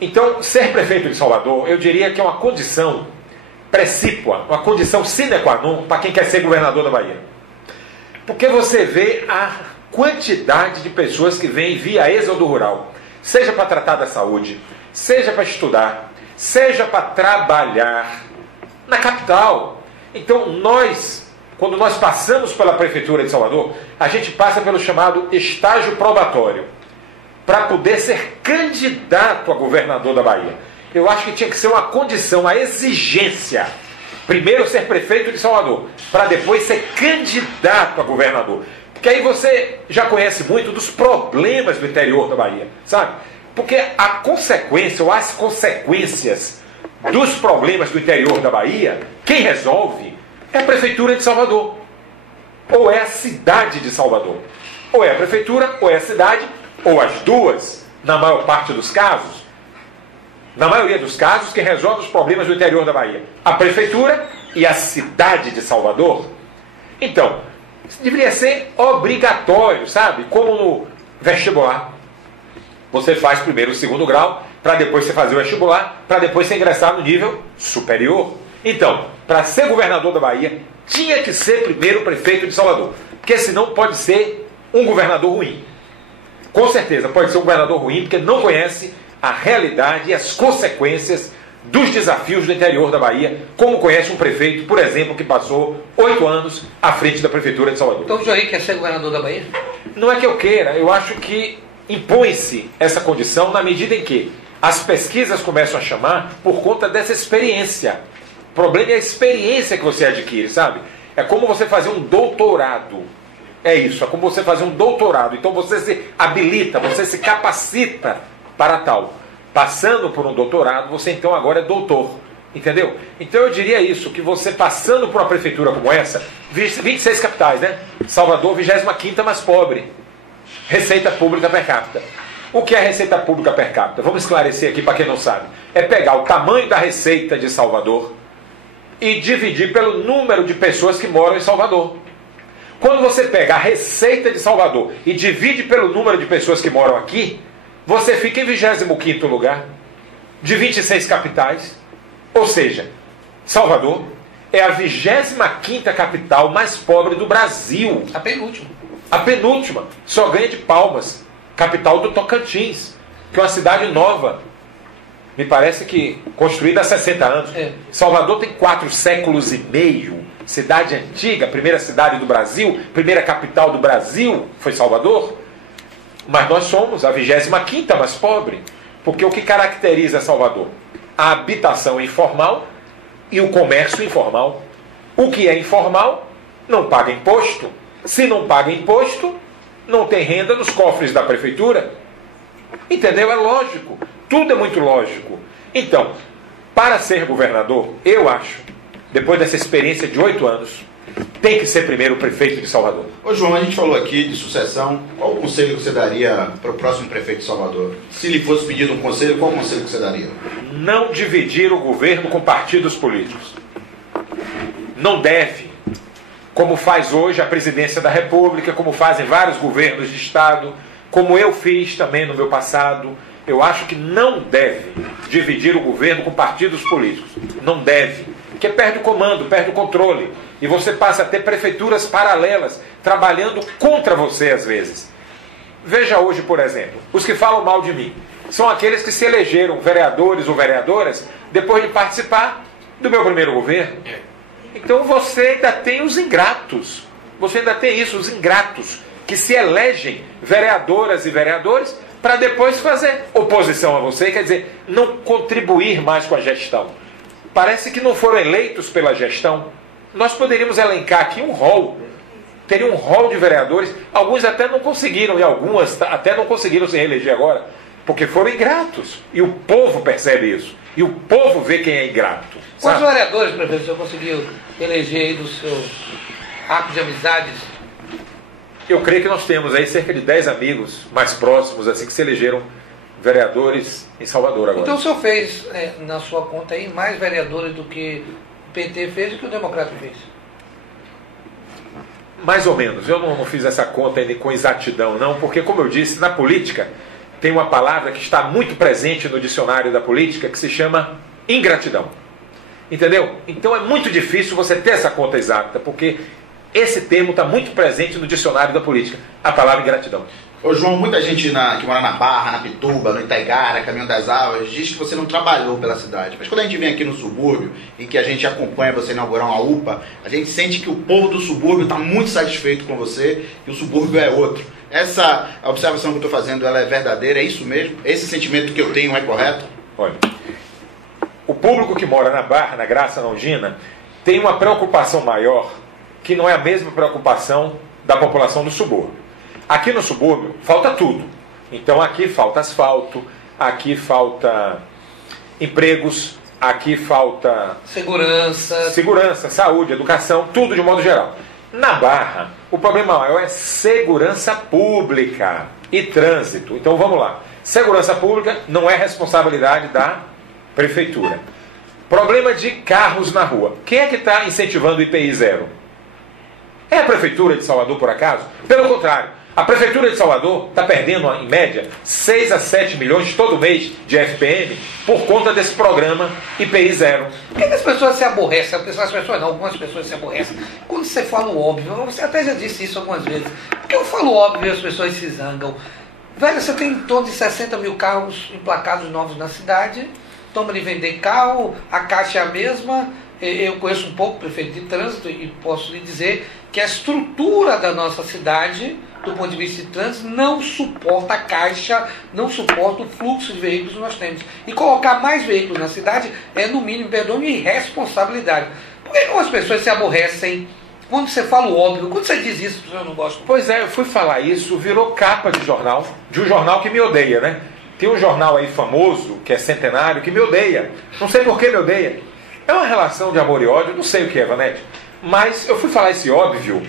então ser prefeito de Salvador, eu diria que é uma condição precípua, uma condição sine qua non para quem quer ser governador da Bahia. Porque você vê a quantidade de pessoas que vêm via êxodo rural, seja para tratar da saúde, seja para estudar, seja para trabalhar na capital. Então quando nós passamos pela prefeitura de Salvador, a gente passa pelo chamado estágio probatório, para poder ser candidato a governador da Bahia. Eu acho que tinha que ser uma condição, uma exigência. Primeiro ser prefeito de Salvador, para depois ser candidato a governador. Porque aí você já conhece muito dos problemas do interior da Bahia, sabe? Porque a consequência, ou as consequências dos problemas do interior da Bahia, quem resolve é a prefeitura de Salvador. Ou é a cidade de Salvador. Ou é a prefeitura, ou é a cidade, ou as duas, na maior parte dos casos. Na maioria dos casos, quem resolve os problemas do interior da Bahia? A prefeitura e a cidade de Salvador. Então, deveria ser obrigatório, sabe? Como no vestibular. Você faz primeiro o 2º grau, para depois você fazer o vestibular, para depois você ingressar no nível superior. Então, para ser governador da Bahia, tinha que ser primeiro prefeito de Salvador. Porque senão pode ser um governador ruim. Com certeza pode ser um governador ruim, porque não conhece a realidade e as consequências dos desafios do interior da Bahia, como conhece um prefeito, por exemplo, que passou 8 anos à frente da Prefeitura de Salvador. Então o senhor quer ser governador da Bahia? Não é que eu queira, eu acho que impõe-se essa condição na medida em que as pesquisas começam a chamar por conta dessa experiência. O problema é a experiência que você adquire, sabe? É como você fazer um doutorado. É isso, é como você fazer um doutorado. Então você se habilita, você se capacita para tal. Passando por um doutorado, você então agora é doutor. Entendeu? Então eu diria isso, que você passando por uma prefeitura como essa, 26 capitais, né? Salvador, 25ª mais pobre. Receita pública per capita. O que é receita pública per capita? Vamos esclarecer aqui para quem não sabe. É pegar o tamanho da receita de Salvador e dividir pelo número de pessoas que moram em Salvador. Quando você pega a receita de Salvador e divide pelo número de pessoas que moram aqui, você fica em 25º lugar de 26 capitais. Ou seja, Salvador é a 25ª capital mais pobre do Brasil. A penúltima. A penúltima. Só ganha de Palmas, capital do Tocantins, que é uma cidade nova. Me parece que construída há 60 anos. Salvador tem 4 séculos e meio. Cidade antiga, primeira cidade do Brasil, primeira capital do Brasil foi Salvador. Mas nós somos a 25ª mais pobre. Porque o que caracteriza Salvador? A habitação informal e o comércio informal. O que é informal não paga imposto. Se não paga imposto, não tem renda nos cofres da prefeitura. Entendeu? É lógico. Tudo é muito lógico. Então, para ser governador, eu acho, depois dessa experiência de 8 anos, tem que ser primeiro o prefeito de Salvador. Ô João, a gente falou aqui de sucessão. Qual o conselho que você daria para o próximo prefeito de Salvador? Se lhe fosse pedido um conselho, qual o conselho que você daria? Não dividir o governo com partidos políticos. Não deve. Como faz hoje a presidência da República, como fazem vários governos de Estado, como eu fiz também no meu passado. Eu acho que não deve dividir o governo com partidos políticos. Não deve. Porque perde o comando, perde o controle. E você passa a ter prefeituras paralelas, trabalhando contra você às vezes. Veja hoje, por exemplo, os que falam mal de mim são aqueles que se elegeram vereadores ou vereadoras depois de participar do meu primeiro governo. Então você ainda tem os ingratos. Você ainda tem isso, os ingratos, que se elegem vereadoras e vereadores para depois fazer oposição a você, quer dizer, não contribuir mais com a gestão. Parece que não foram eleitos pela gestão. Nós poderíamos elencar aqui um rol. Teria um rol de vereadores. Alguns até não conseguiram, e algumas até não conseguiram se reeleger agora, porque foram ingratos. E o povo percebe isso. E o povo vê quem é ingrato. Quantos vereadores, prefeito, o senhor conseguiu eleger aí do seu arco de amizades? Eu creio que nós temos aí cerca de 10 amigos mais próximos, assim, que se elegeram vereadores em Salvador agora. Então o senhor fez, na sua conta aí, mais vereadores do que o PT fez e que o Democrata fez? Mais ou menos. Eu não fiz essa conta ainda com exatidão, não, porque, como eu disse, na política tem uma palavra que está muito presente no dicionário da política que se chama ingratidão. Entendeu? Então é muito difícil você ter essa conta exata, porque esse termo está muito presente no dicionário da política, a palavra ingratidão. Ô João, muita gente que mora na Barra, na Pituba, no Itaigara, Caminho das Águas, diz que você não trabalhou pela cidade. Mas quando a gente vem aqui no subúrbio e que a gente acompanha você inaugurar uma UPA, a gente sente que o povo do subúrbio está muito satisfeito com você e o subúrbio é outro. Essa observação que eu estou fazendo, ela é verdadeira? É isso mesmo? Esse sentimento que eu tenho é correto? Olha, o público que mora na Barra, na Graça Longina, tem uma preocupação maior, que não é a mesma preocupação da população do subúrbio. Aqui no subúrbio falta tudo. Então aqui falta asfalto, aqui falta empregos, aqui falta segurança, saúde, educação, tudo de modo geral. Na Barra, o problema maior é segurança pública e trânsito. Então vamos lá. Segurança pública não é responsabilidade da prefeitura. Problema de carros na rua. Quem é que está incentivando o IPI zero? É a prefeitura de Salvador, por acaso? Pelo contrário, a prefeitura de Salvador está perdendo, em média, 6 a 7 milhões todo mês de FPM por conta desse programa IPI zero. Por que as pessoas se aborrecem? Algumas pessoas se aborrecem. Quando você fala o óbvio, você até já disse isso algumas vezes. Porque eu falo óbvio e as pessoas se zangam. Velho, você tem em torno de 60 mil carros emplacados novos na cidade toma de vender carro, a Caixa é a mesma. Eu conheço um pouco o prefeito de trânsito e posso lhe dizer que a estrutura da nossa cidade, do ponto de vista de trânsito, não suporta a Caixa, não suporta o fluxo de veículos que nós temos. E colocar mais veículos na cidade é, no mínimo, perdão, irresponsabilidade. Por que as pessoas se aborrecem quando você fala o óbvio? Quando você diz isso, eu não gosto. Pois é, eu fui falar isso, virou capa de um jornal que me odeia, né? Tem um jornal aí famoso, que é centenário, que me odeia. Não sei por que me odeia. É uma relação de amor e ódio, não sei o que é, Vanete. Mas eu fui falar esse óbvio,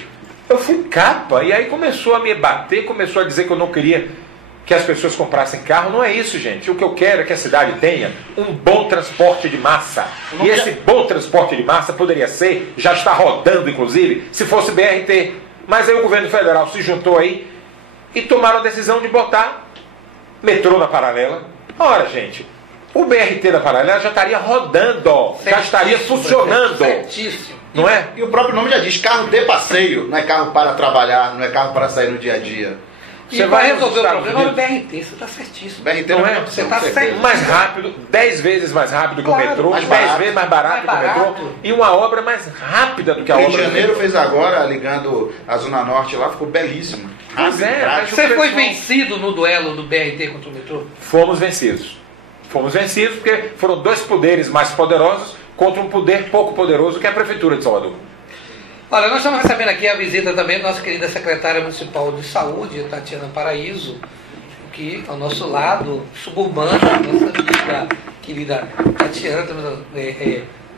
eu fui capa, e aí começou a me bater, começou a dizer que eu não queria que as pessoas comprassem carro. Não é isso, gente. O que eu quero é que a cidade tenha um bom transporte de massa. E esse bom transporte de massa poderia ser, já está rodando inclusive, se fosse BRT. Mas aí o governo federal se juntou aí e tomaram a decisão de botar metrô na paralela. Ora, gente, o BRT da paralela já estaria rodando, já estaria funcionando. Certíssimo. Não é? E o próprio nome já diz, carro de passeio, não é carro para trabalhar, não é carro para sair no dia a dia. E vai resolver o problema no BRT, você está certíssimo. BRT não é? Você está certo. Mais rápido, 10 vezes mais rápido que o metrô, mais 10 barato, vezes mais barato que o metrô, e uma obra mais rápida do que a Rio obra de do Janeiro metrô. fez agora, ligando a Zona Norte lá, ficou belíssimo. Pois é, mas Você foi vencido no duelo do BRT contra o metrô? Fomos vencidos. Fomos vencidos porque foram dois poderes mais poderosos contra um poder pouco poderoso, que é a Prefeitura de Salvador. Olha, nós estamos recebendo aqui a visita também da nossa querida secretária municipal de saúde, Tatiana Paraíso, que ao nosso lado, suburbana, nossa querida Tatiana.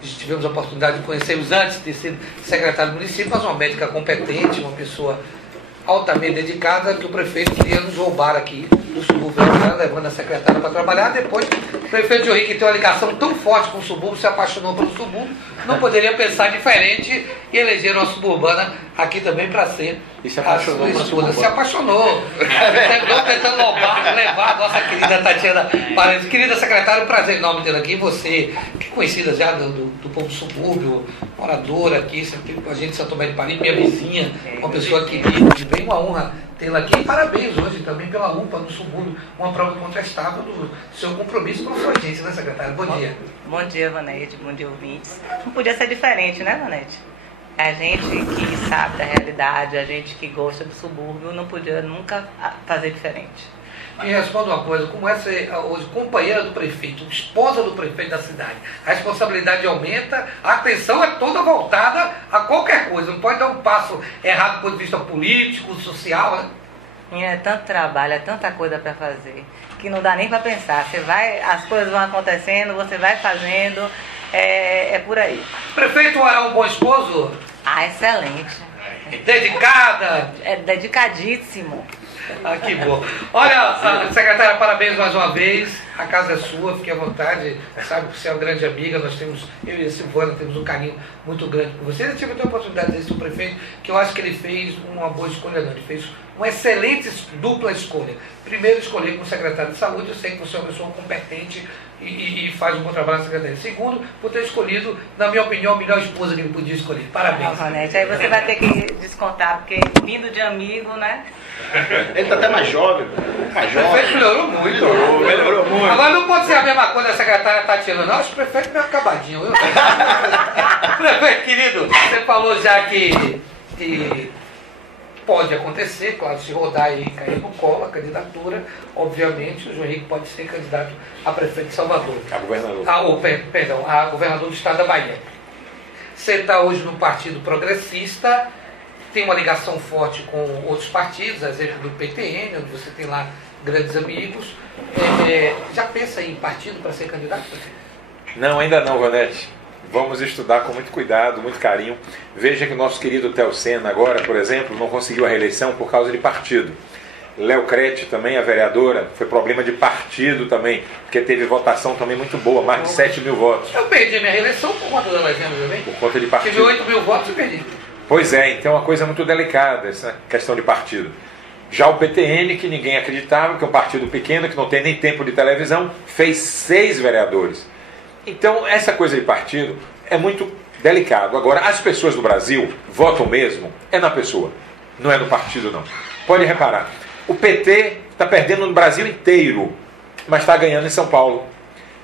Tivemos a oportunidade de conhecê-los antes de ser secretário do município, mas uma médica competente, uma pessoa altamente dedicada, que o prefeito queria nos roubar aqui do subúrbio, levando a secretária para trabalhar. Depois, o prefeito João Henrique tem uma ligação tão forte com o subúrbio, se apaixonou pelo subúrbio, não poderia pensar diferente e eleger uma suburbana aqui também para ser e se apaixonou a sua esposa. Se apaixonou. Terminou tentando levar a nossa querida Tatiana Paraíso. Querida secretária, um prazer enorme tê-la aqui. Você, que é conhecida já do povo do subúrbio, moradora aqui, sempre com a gente de Santo Tomé de Paris, minha vizinha, uma pessoa querida, de bem, uma honra tê-la aqui. E parabéns hoje também pela UPA no subúrbio, uma prova incontestável do seu compromisso com a sua agência, né, secretária? Bom dia. Bom dia, Vanete, bom dia, ouvintes. Não podia ser diferente, né, Vanete? A gente que sabe da realidade, a gente que gosta do subúrbio, não podia nunca fazer diferente. Me responda uma coisa, como é ser hoje companheira do prefeito, esposa do prefeito da cidade, a responsabilidade aumenta, a atenção é toda voltada a qualquer coisa, não pode dar um passo errado do ponto de vista político, social, né? É tanto trabalho, é tanta coisa para fazer, que não dá nem para pensar. Você vai, as coisas vão acontecendo, você vai fazendo, é por aí. O prefeito é um bom esposo? Ah, excelente. Dedicada? É dedicadíssimo. Ah, que bom. Olha, secretária, parabéns mais uma vez. A casa é sua, fique à vontade. Sabe que você é uma grande amiga. Nós temos, eu e a Silvana, temos um carinho muito grande por você. Eu tive a oportunidade de dizer isso ao prefeito, que eu acho que ele fez uma boa escolha, não. Ele fez uma excelente dupla escolha. Primeiro, escolher como secretário de saúde. Eu sei que você é uma pessoa competente e faz um bom trabalho na secretaria. Segundo, por ter escolhido, na minha opinião, a melhor esposa que ele podia escolher. Parabéns. Vanete, aí você vai ter que descontar, porque vindo de amigo, né? Ele está até mais jovem. O prefeito melhorou muito. Melhorou muito. Agora não pode ser a mesma coisa a secretária Tatiana, não. Acho que o prefeito meio acabadinho. Prefeito, querido, você falou já que pode acontecer, claro, se rodar e cair no colo a candidatura, obviamente o João Henrique pode ser candidato a prefeito de Salvador. A governador. Perdão, a governador do estado da Bahia. Você está hoje no Partido Progressista, tem uma ligação forte com outros partidos, exemplo do PTN, onde você tem lá grandes amigos. Já pensa em partido para ser candidato? Não, ainda não, Vanete. Vamos estudar com muito cuidado, muito carinho. Veja que o nosso querido Theo Sena agora, por exemplo, não conseguiu a reeleição por causa de partido. Léo Crete também, a vereadora, foi problema de partido também, porque teve votação também muito boa, mais de 7 mil votos. Eu perdi minha reeleição por conta da legenda também. Por conta de partido. Tive 8 mil votos e perdi. Pois é, então é uma coisa muito delicada essa questão de partido. Já o PTN, que ninguém acreditava, que é um partido pequeno, que não tem nem tempo de televisão, fez 6 vereadores. Então, essa coisa de partido é muito delicado. Agora, as pessoas do Brasil votam mesmo é na pessoa, não é no partido, não. Pode reparar, o PT está perdendo no Brasil inteiro, mas está ganhando em São Paulo.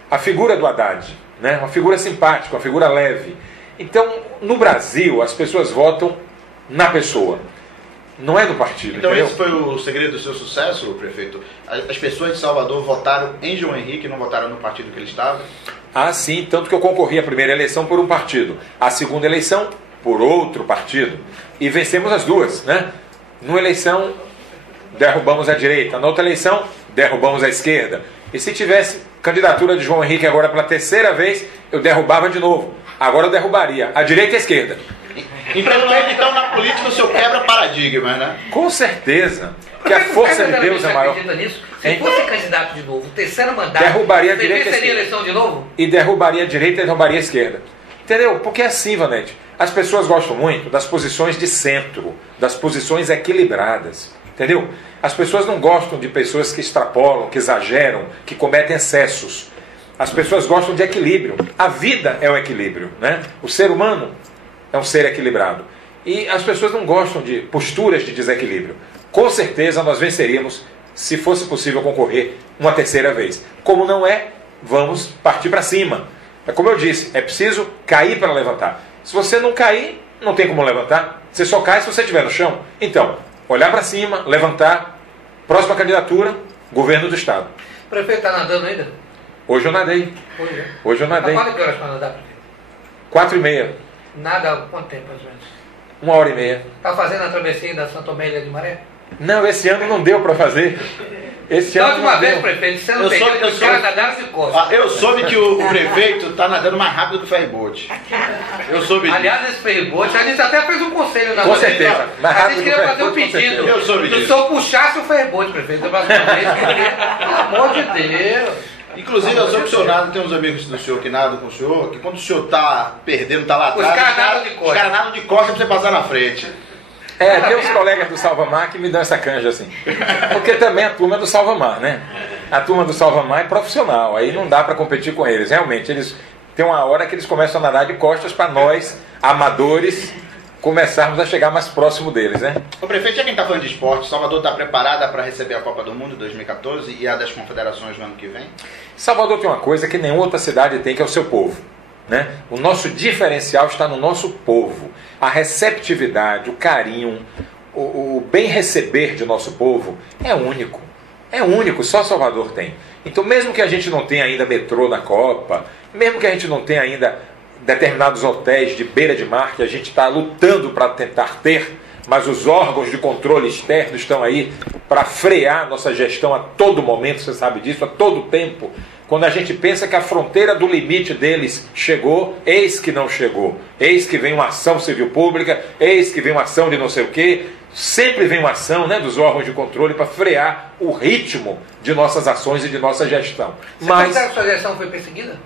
a figura do Haddad, né? Uma figura simpática, uma figura leve. Então, no Brasil, as pessoas votam na pessoa, não é no partido. Então entendeu? esse foi o segredo do seu sucesso, prefeito? As pessoas de Salvador votaram em João Henrique, não votaram no partido que ele estava? Ah, sim, tanto que eu concorri à primeira eleição por um partido, a segunda eleição por outro partido, e vencemos as duas, né? Numa eleição, derrubamos a direita, na outra eleição, derrubamos a esquerda. E se tivesse candidatura de João Henrique agora pela terceira vez, eu derrubava de novo. Agora eu derrubaria a direita e a esquerda. Então na política o senhor quebra paradigmas, né? Com certeza, que a força de Deus é maior. Nisso? Se fosse candidato de novo, terceiro mandato, derrubaria a você direita e a venceria a esquerda. eleição de novo? E derrubaria a direita e derrubaria a esquerda. Entendeu? Porque é assim, Vanete. As pessoas gostam muito das posições de centro, das posições equilibradas. Entendeu? As pessoas não gostam de pessoas que extrapolam, que exageram, que cometem excessos. As pessoas gostam de equilíbrio. A vida é o equilíbrio, né? O ser humano é um ser equilibrado. E as pessoas não gostam de posturas de desequilíbrio. Com certeza nós venceríamos, se fosse possível concorrer uma terceira vez. Como não é, vamos partir para cima. É como eu disse, é preciso cair para levantar. Se você não cair, não tem como levantar. Você só cai se você estiver no chão. Então, olhar para cima, levantar. Próxima candidatura, governo do Estado. O prefeito está nadando ainda? Hoje eu nadei. Hoje eu nadei. Quantas horas para nadar, prefeito? 4h30. Nada há quanto tempo, mais ou menos? 1h30. Está fazendo a travessia da Santa Amélia de Maré? Não, esse ano não deu para fazer. Esse Da ano última não vez, deu. prefeito, você não perdeu, os caras nadaram de costas. Eu soube que o prefeito está nadando mais rápido que o ferryboat. Eu soube disso. Aliás, esse ferryboat, a gente até fez um conselho na Com nossa certeza. equipe. Mais A rápido gente que o queria fazer um ferryboat, com pedido. certeza. Eu soube Se o disso. senhor puxasse o ferryboat, prefeito, da próxima vez, porque, pelo amor de Deus. Inclusive, eu sou apaixonado, tem uns amigos do senhor que nadam com o senhor, que quando o senhor está perdendo, está lá Os atrás, caras nadam de costas. os caras nadam de costas para você passar na frente. Tem uns colegas do Salvamar que me dão essa canja assim. Porque também a turma do Salvamar, né? A turma do Salvamar é profissional, aí não dá para competir com eles. Realmente, eles tem uma hora que eles começam a nadar de costas para nós, amadores, começarmos a chegar mais próximo deles, né? O prefeito, já quem está falando de esporte, Salvador está preparada para receber a Copa do Mundo 2014 e a das confederações no ano que vem? Salvador tem uma coisa que nenhuma outra cidade tem, que é o seu povo. Né? O nosso diferencial está no nosso povo. A receptividade, o carinho, o bem receber de nosso povo é único. É único, só Salvador tem. Então, mesmo que a gente não tenha ainda metrô na Copa, mesmo que a gente não tenha ainda determinados hotéis de beira de mar que a gente está lutando para tentar ter, mas os órgãos de controle externo estão aí para frear nossa gestão a todo momento, você sabe disso, a todo tempo. Quando a gente pensa que a fronteira do limite deles chegou, eis que não chegou. Eis que vem uma ação civil pública, eis que vem uma ação de não sei o quê. Sempre vem uma ação, né, dos órgãos de controle para frear o ritmo de nossas ações e de nossa gestão. Você considera que sua gestão foi perseguida?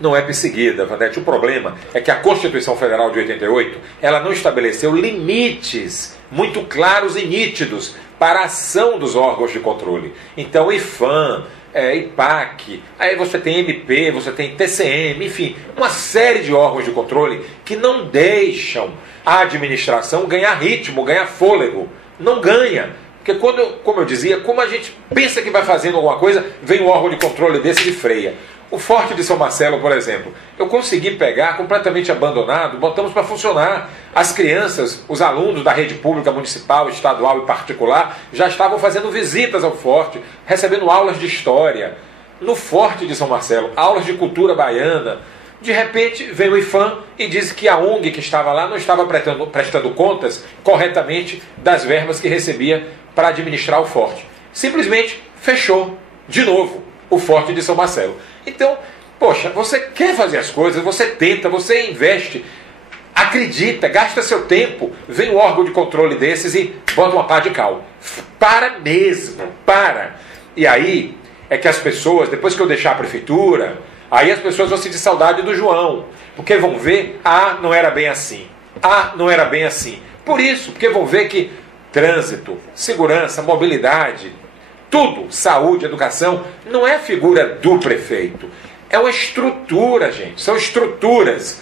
Não é perseguida, Vanete. O problema é que a Constituição Federal de 88, ela não estabeleceu limites muito claros e nítidos para a ação dos órgãos de controle. Então, o IFAM, IPAC, aí você tem MP, você tem TCM, enfim, uma série de órgãos de controle que não deixam a administração ganhar ritmo, ganhar fôlego. Não ganha. Porque como eu dizia, como a gente pensa que vai fazendo alguma coisa, vem um órgão de controle desse e freia. O Forte de São Marcelo, por exemplo, eu consegui pegar completamente abandonado, botamos para funcionar. As crianças, os alunos da rede pública, municipal, estadual e particular, já estavam fazendo visitas ao Forte, recebendo aulas de história. No Forte de São Marcelo, aulas de cultura baiana. De repente, veio o IFAM e disse que a ONG que estava lá não estava prestando contas corretamente das verbas que recebia para administrar o Forte. Simplesmente fechou de novo o Forte de São Marcelo. Então, poxa, você quer fazer as coisas, você tenta, você investe, acredita, gasta seu tempo, vem um órgão de controle desses e bota uma pá de cal. Para mesmo, para. E aí é que as pessoas, depois que eu deixar a prefeitura, aí as pessoas vão sentir saudade do João, porque vão ver, não era bem assim. Não era bem assim. Por isso, porque vão ver que trânsito, segurança, mobilidade, tudo, saúde, educação, não é figura do prefeito. É uma estrutura, gente. São estruturas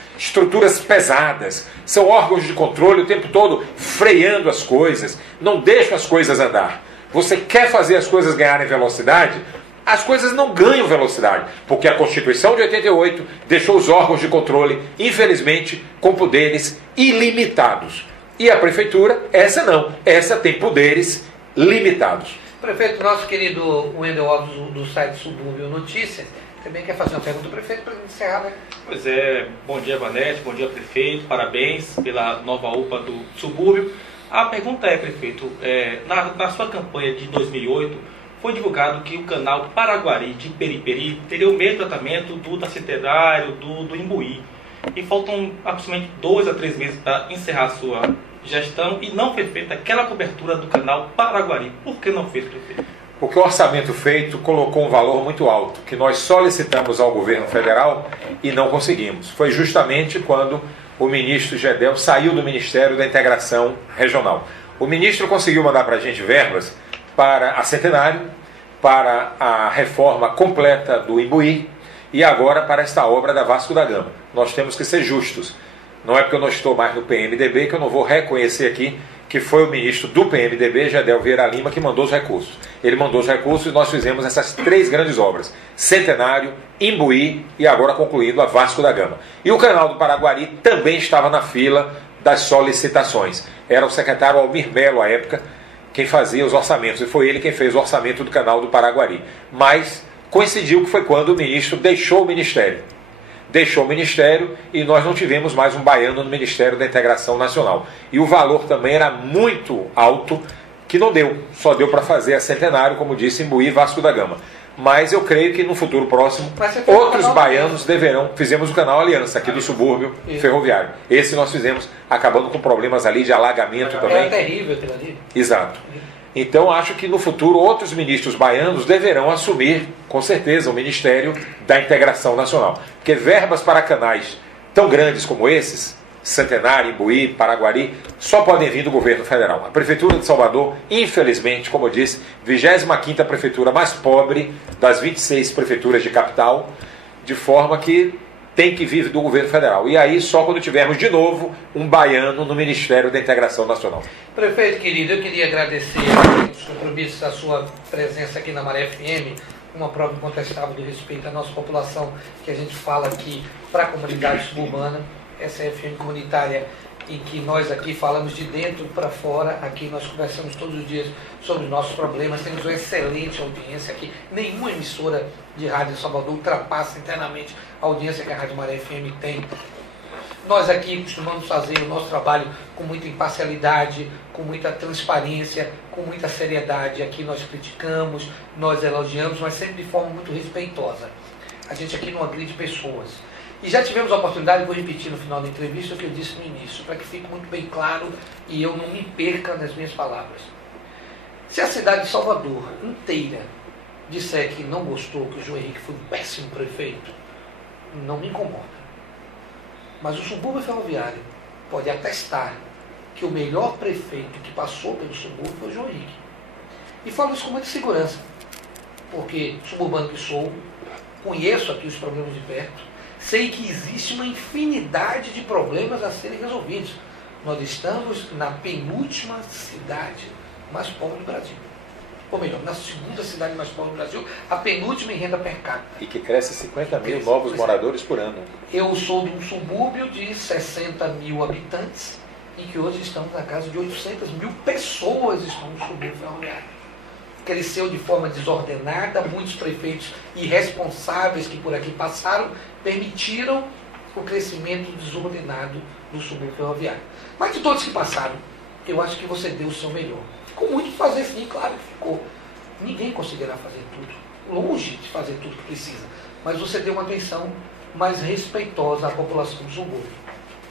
pesadas. São órgãos de controle o tempo todo freando as coisas. Não deixam as coisas andar. Você quer fazer as coisas ganharem velocidade? as coisas não ganham velocidade, porque a Constituição de 88 deixou os órgãos de controle, infelizmente, com poderes ilimitados. E a prefeitura, essa não, essa tem poderes limitados. Prefeito, nosso querido Wendel Alves, do site Subúrbio Notícias, também quer fazer uma pergunta ao prefeito para encerrar, né? Pois é, bom dia, Vanete, bom dia, prefeito, parabéns pela nova UPA do Subúrbio. A pergunta é, prefeito, na sua campanha de 2008, foi divulgado que o canal Paraguari de Periperi teria o mesmo tratamento do da Centenário, do Imbuí. E faltam aproximadamente 2 a 3 meses para encerrar a sua gestão e não foi feita aquela cobertura do canal Paraguari. Por que não fez, prefeito? Porque o orçamento feito colocou um valor muito alto, que nós solicitamos ao governo federal e não conseguimos. Foi justamente quando o ministro Gedel saiu do Ministério da Integração Regional. O ministro conseguiu mandar para a gente verbas para a Centenário, para a reforma completa do Imbuí e agora para esta obra da Vasco da Gama. Nós temos que ser justos. Não é porque eu não estou mais no PMDB que eu não vou reconhecer aqui que foi o ministro do PMDB, Gedel Vieira Lima, que mandou os recursos. Ele mandou os recursos e nós fizemos essas 3 grandes obras: Centenário, Imbuí e agora concluindo a Vasco da Gama. E o canal do Paraguari também estava na fila das solicitações. Era o secretário Almir Melo, à época, quem fazia os orçamentos, e foi ele quem fez o orçamento do canal do Paraguari. Mas coincidiu que foi quando o ministro deixou o Ministério. Deixou o Ministério e nós não tivemos mais um baiano no Ministério da Integração Nacional. E o valor também era muito alto, que não deu. Só deu para fazer a Centenário, como disse, Imbuí e Vasco da Gama. Mas eu creio que no futuro próximo, outros baianos deverão... Fizemos o canal Aliança, aqui do subúrbio ferroviário. Esse nós fizemos, acabando com problemas ali de alagamento também. É terrível aquilo ali. Exato. Então, acho que no futuro outros ministros baianos deverão assumir, com certeza, o Ministério da Integração Nacional. Porque verbas para canais tão grandes como esses, Centenário, Imbuí, Paraguari, só podem vir do governo federal. A Prefeitura de Salvador, infelizmente, como eu disse, 25ª prefeitura mais pobre das 26 prefeituras de capital, de forma que tem que vir do governo federal. E aí só quando tivermos de novo um baiano no Ministério da Integração Nacional. Prefeito querido, eu queria agradecer os compromissos da sua presença aqui na Maré FM, uma prova incontestável de respeito à nossa população, que a gente fala aqui para a comunidade suburbana. Essa é a FM comunitária em que nós aqui falamos de dentro para fora. Aqui nós conversamos todos os dias sobre os nossos problemas, temos uma excelente audiência aqui. Nenhuma emissora de rádio em Salvador ultrapassa internamente a audiência que a Rádio Maré FM tem. Nós aqui costumamos fazer o nosso trabalho com muita imparcialidade, com muita transparência, com muita seriedade. Aqui nós criticamos, nós elogiamos, mas sempre de forma muito respeitosa. A gente aqui não agride pessoas. E já tivemos a oportunidade, vou repetir no final da entrevista o que eu disse no início, para que fique muito bem claro e eu não me perca nas minhas palavras. Se a cidade de Salvador inteira disser que não gostou, que o João Henrique foi um péssimo prefeito, não me incomoda. Mas o subúrbio ferroviário pode atestar que o melhor prefeito que passou pelo subúrbio foi o João Henrique. E falo isso com muita segurança, porque suburbano que sou, conheço aqui os problemas de perto, sei que existe uma infinidade de problemas a serem resolvidos. Nós estamos na penúltima cidade mais pobre do Brasil. Ou melhor, na segunda cidade mais pobre do Brasil, a penúltima em renda per capita. E que cresce 50 mil novos moradores por ano. Eu sou de um subúrbio de 60 mil habitantes e que hoje estamos na casa de 800 mil pessoas estão no subúrbio ferroviário. Cresceu de forma desordenada, muitos prefeitos irresponsáveis que por aqui passaram permitiram o crescimento desordenado do subúrbio ferroviário. Mas de todos que passaram, eu acho que você deu o seu melhor. Ficou muito de fazer sim, claro que ficou. Ninguém conseguirá fazer tudo, longe de fazer tudo que precisa. Mas você deu uma atenção mais respeitosa à população do subúrbio.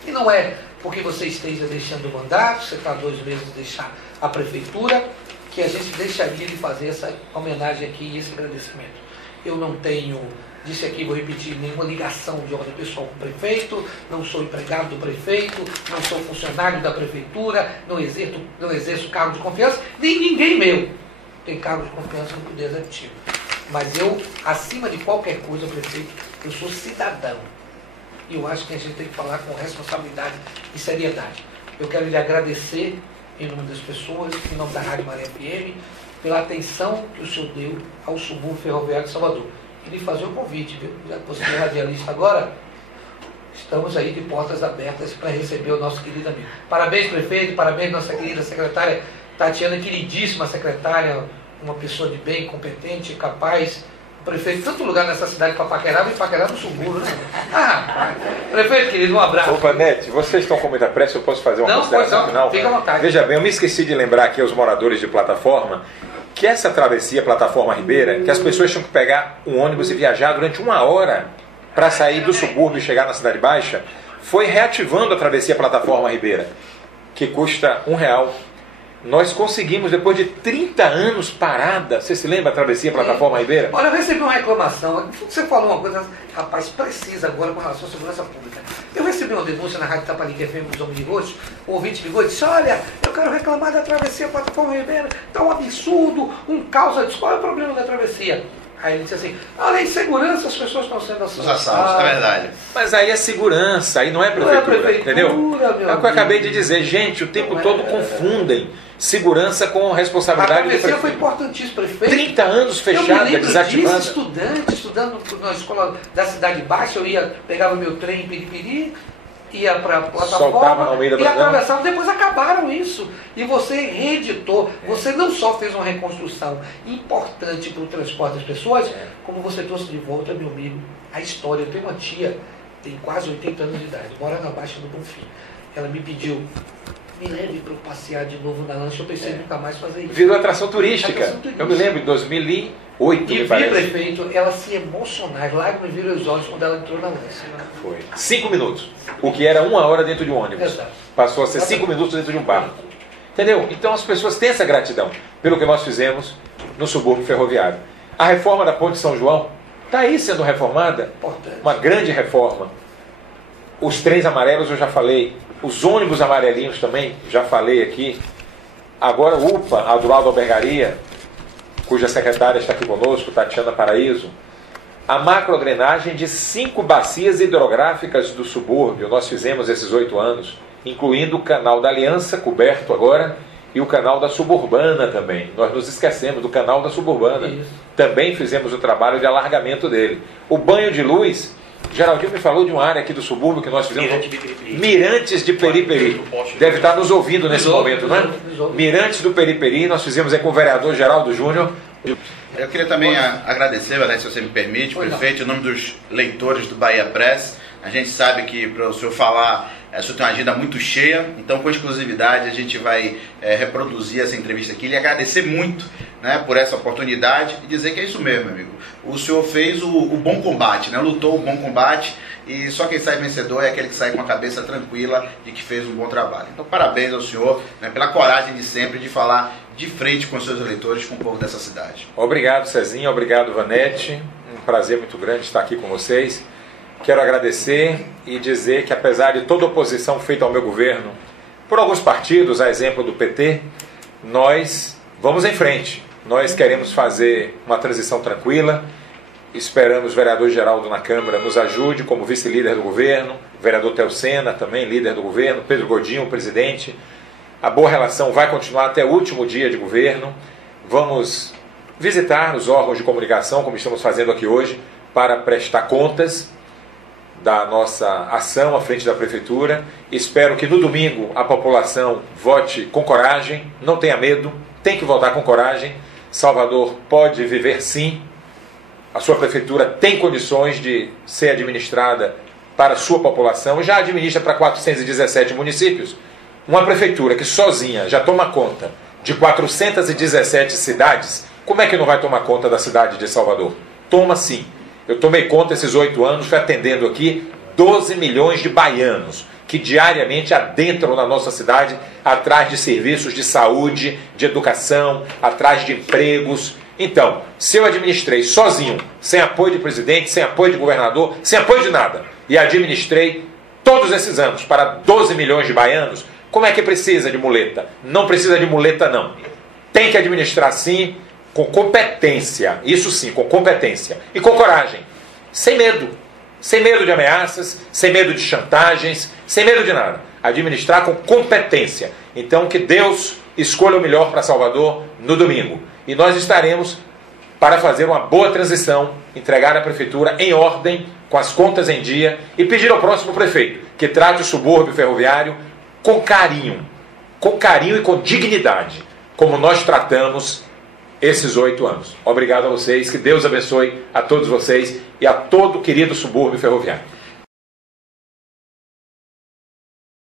E não é porque você esteja deixando o mandato, você está há 2 meses de deixar a prefeitura, que a gente deixaria de fazer essa homenagem aqui e esse agradecimento. Eu não tenho, disse aqui, vou repetir, nenhuma ligação de ordem pessoal com o prefeito, não sou empregado do prefeito, não sou funcionário da prefeitura, não exerço cargo de confiança, nem ninguém meu tem cargo de confiança no Poder Executivo. Mas eu, acima de qualquer coisa, prefeito, eu sou cidadão. E eu acho que a gente tem que falar com responsabilidade e seriedade. Eu quero lhe agradecer em nome das pessoas, em nome da Rádio Maré FM, pela atenção que o senhor deu ao subúrbio ferroviário de Salvador. Queria fazer um convite, viu? Já que você é radialista agora, estamos aí de portas abertas para receber o nosso querido amigo. Parabéns, prefeito, parabéns, nossa querida secretária Tatiana, queridíssima secretária, uma pessoa de bem, competente, capaz. O prefeito, tanto lugar nessa cidade para paquerar, e paquerar no subúrbio, né? Prefeito querido, um abraço. Ô, Vanete, vocês estão com muita pressa, eu posso fazer uma consideração final? Fica à vontade. Veja bem, eu me esqueci de lembrar aqui aos moradores de Plataforma que essa travessia Plataforma Ribeira, que as pessoas tinham que pegar um ônibus e viajar durante 1 hora para sair do subúrbio e chegar na Cidade Baixa, foi reativando a travessia Plataforma Ribeira, que custa R$1. Nós conseguimos, depois de 30 anos parada, você se lembra a travessia Plataforma Ribeira? Olha, eu recebi uma reclamação, você falou uma coisa, rapaz, precisa agora com relação à segurança pública. Eu recebi uma denúncia na Rádio Taparica FM, o me ligou, o ouvinte ligou e disse, olha, eu quero reclamar da travessia Plataforma Ribeira, está um absurdo, um caos, eu disse, qual é o problema da travessia? Aí ele disse assim, além de segurança, as pessoas estão sendo assaltadas. É verdade. Mas aí é segurança, aí não é prefeitura, entendeu? É o que eu acabei de dizer, gente, o tempo todo confundem segurança com responsabilidade do prefeito. A travessia foi importantíssima, prefeito. 30 anos fechada, desativada. Estudando na escola da Cidade Baixa, pegava meu trem em Piripiri, ia para a plataforma e atravessava, depois acabaram isso. E você reeditou, você não só fez uma reconstrução importante para o transporte das pessoas, como você trouxe de volta, meu amigo, a história. Eu tenho uma tia, tem quase 80 anos de idade, mora na Baixa do Bonfim. Ela me pediu, me leve para eu passear de novo na lancha, eu pensei nunca mais fazer isso. Virou atração turística. Eu me lembro, em 2008, e vi, prefeito, ela se emocionar, as lágrimas viram os olhos quando ela entrou na lancha. Foi. 5 minutos. O que era 1 hora dentro de um ônibus. Exato. Passou a ser 5 minutos dentro de um barco. Entendeu? Então as pessoas têm essa gratidão pelo que nós fizemos no subúrbio ferroviário. A reforma da Ponte São João está aí sendo reformada. Importante. Uma grande reforma. Os trens amarelos eu já falei. Os ônibus amarelinhos também, já falei aqui. Agora o UPA, a Duraldo Albergaria, cuja secretária está aqui conosco, Tatiana Paraíso. A macrodrenagem de 5 bacias hidrográficas do subúrbio, nós fizemos esses 8 anos, incluindo o canal da Aliança, coberto agora, e o canal da Suburbana também. Nós nos esquecemos do canal da Suburbana. Isso. Também fizemos o trabalho de alargamento dele. O banho de luz, Geraldinho me falou de uma área aqui do subúrbio que nós fizemos. Mirantes de Periperi. Deve estar nos ouvindo nesse momento, não é? Mirantes do Periperi, nós fizemos com o vereador Geraldo Júnior. Eu queria também agradecer, Vanete, se você me permite, prefeito, em nome dos leitores do Bahia Press. A gente sabe que para o senhor falar, o senhor tem uma agenda muito cheia, então com exclusividade a gente vai reproduzir essa entrevista aqui. E agradecer muito, né, por essa oportunidade e dizer que é isso mesmo, amigo. O senhor fez o bom combate, né? Lutou o bom combate e só quem sai vencedor é aquele que sai com a cabeça tranquila de que fez um bom trabalho. Então parabéns ao senhor, né, pela coragem de sempre de falar de frente com os seus eleitores, com o povo dessa cidade. Obrigado, Cezinha, obrigado, Vanete. Um prazer muito grande estar aqui com vocês. Quero agradecer e dizer que apesar de toda oposição feita ao meu governo, por alguns partidos, a exemplo do PT, nós vamos em frente. Nós queremos fazer uma transição tranquila, esperamos o vereador Geraldo na Câmara nos ajude como vice-líder do governo, o vereador Telcena também líder do governo, Pedro Godinho, o presidente. A boa relação vai continuar até o último dia de governo. Vamos visitar os órgãos de comunicação, como estamos fazendo aqui hoje, para prestar contas da nossa ação à frente da Prefeitura. Espero que no domingo a população vote com coragem, não tenha medo, tem que votar com coragem. Salvador pode viver sim, a sua Prefeitura tem condições de ser administrada para a sua população, já administra para 417 municípios. Uma Prefeitura que sozinha já toma conta de 417 cidades, como é que não vai tomar conta da cidade de Salvador? Toma sim. Eu tomei conta esses 8 anos, fui atendendo aqui 12 milhões de baianos que diariamente adentram na nossa cidade atrás de serviços de saúde, de educação, atrás de empregos. Então, se eu administrei sozinho, sem apoio de presidente, sem apoio de governador, sem apoio de nada, e administrei todos esses anos para 12 milhões de baianos, como é que precisa de muleta? Não precisa de muleta, não. Tem que administrar sim, com competência, isso sim, com competência e com coragem, sem medo de ameaças, sem medo de chantagens, sem medo de nada, administrar com competência. Então que Deus escolha o melhor para Salvador no domingo. E nós estaremos para fazer uma boa transição, entregar a prefeitura em ordem, com as contas em dia, e pedir ao próximo prefeito que trate o subúrbio ferroviário com carinho e com dignidade, como nós tratamos esses 8 anos. Obrigado a vocês, que Deus abençoe a todos vocês e a todo o querido subúrbio ferroviário.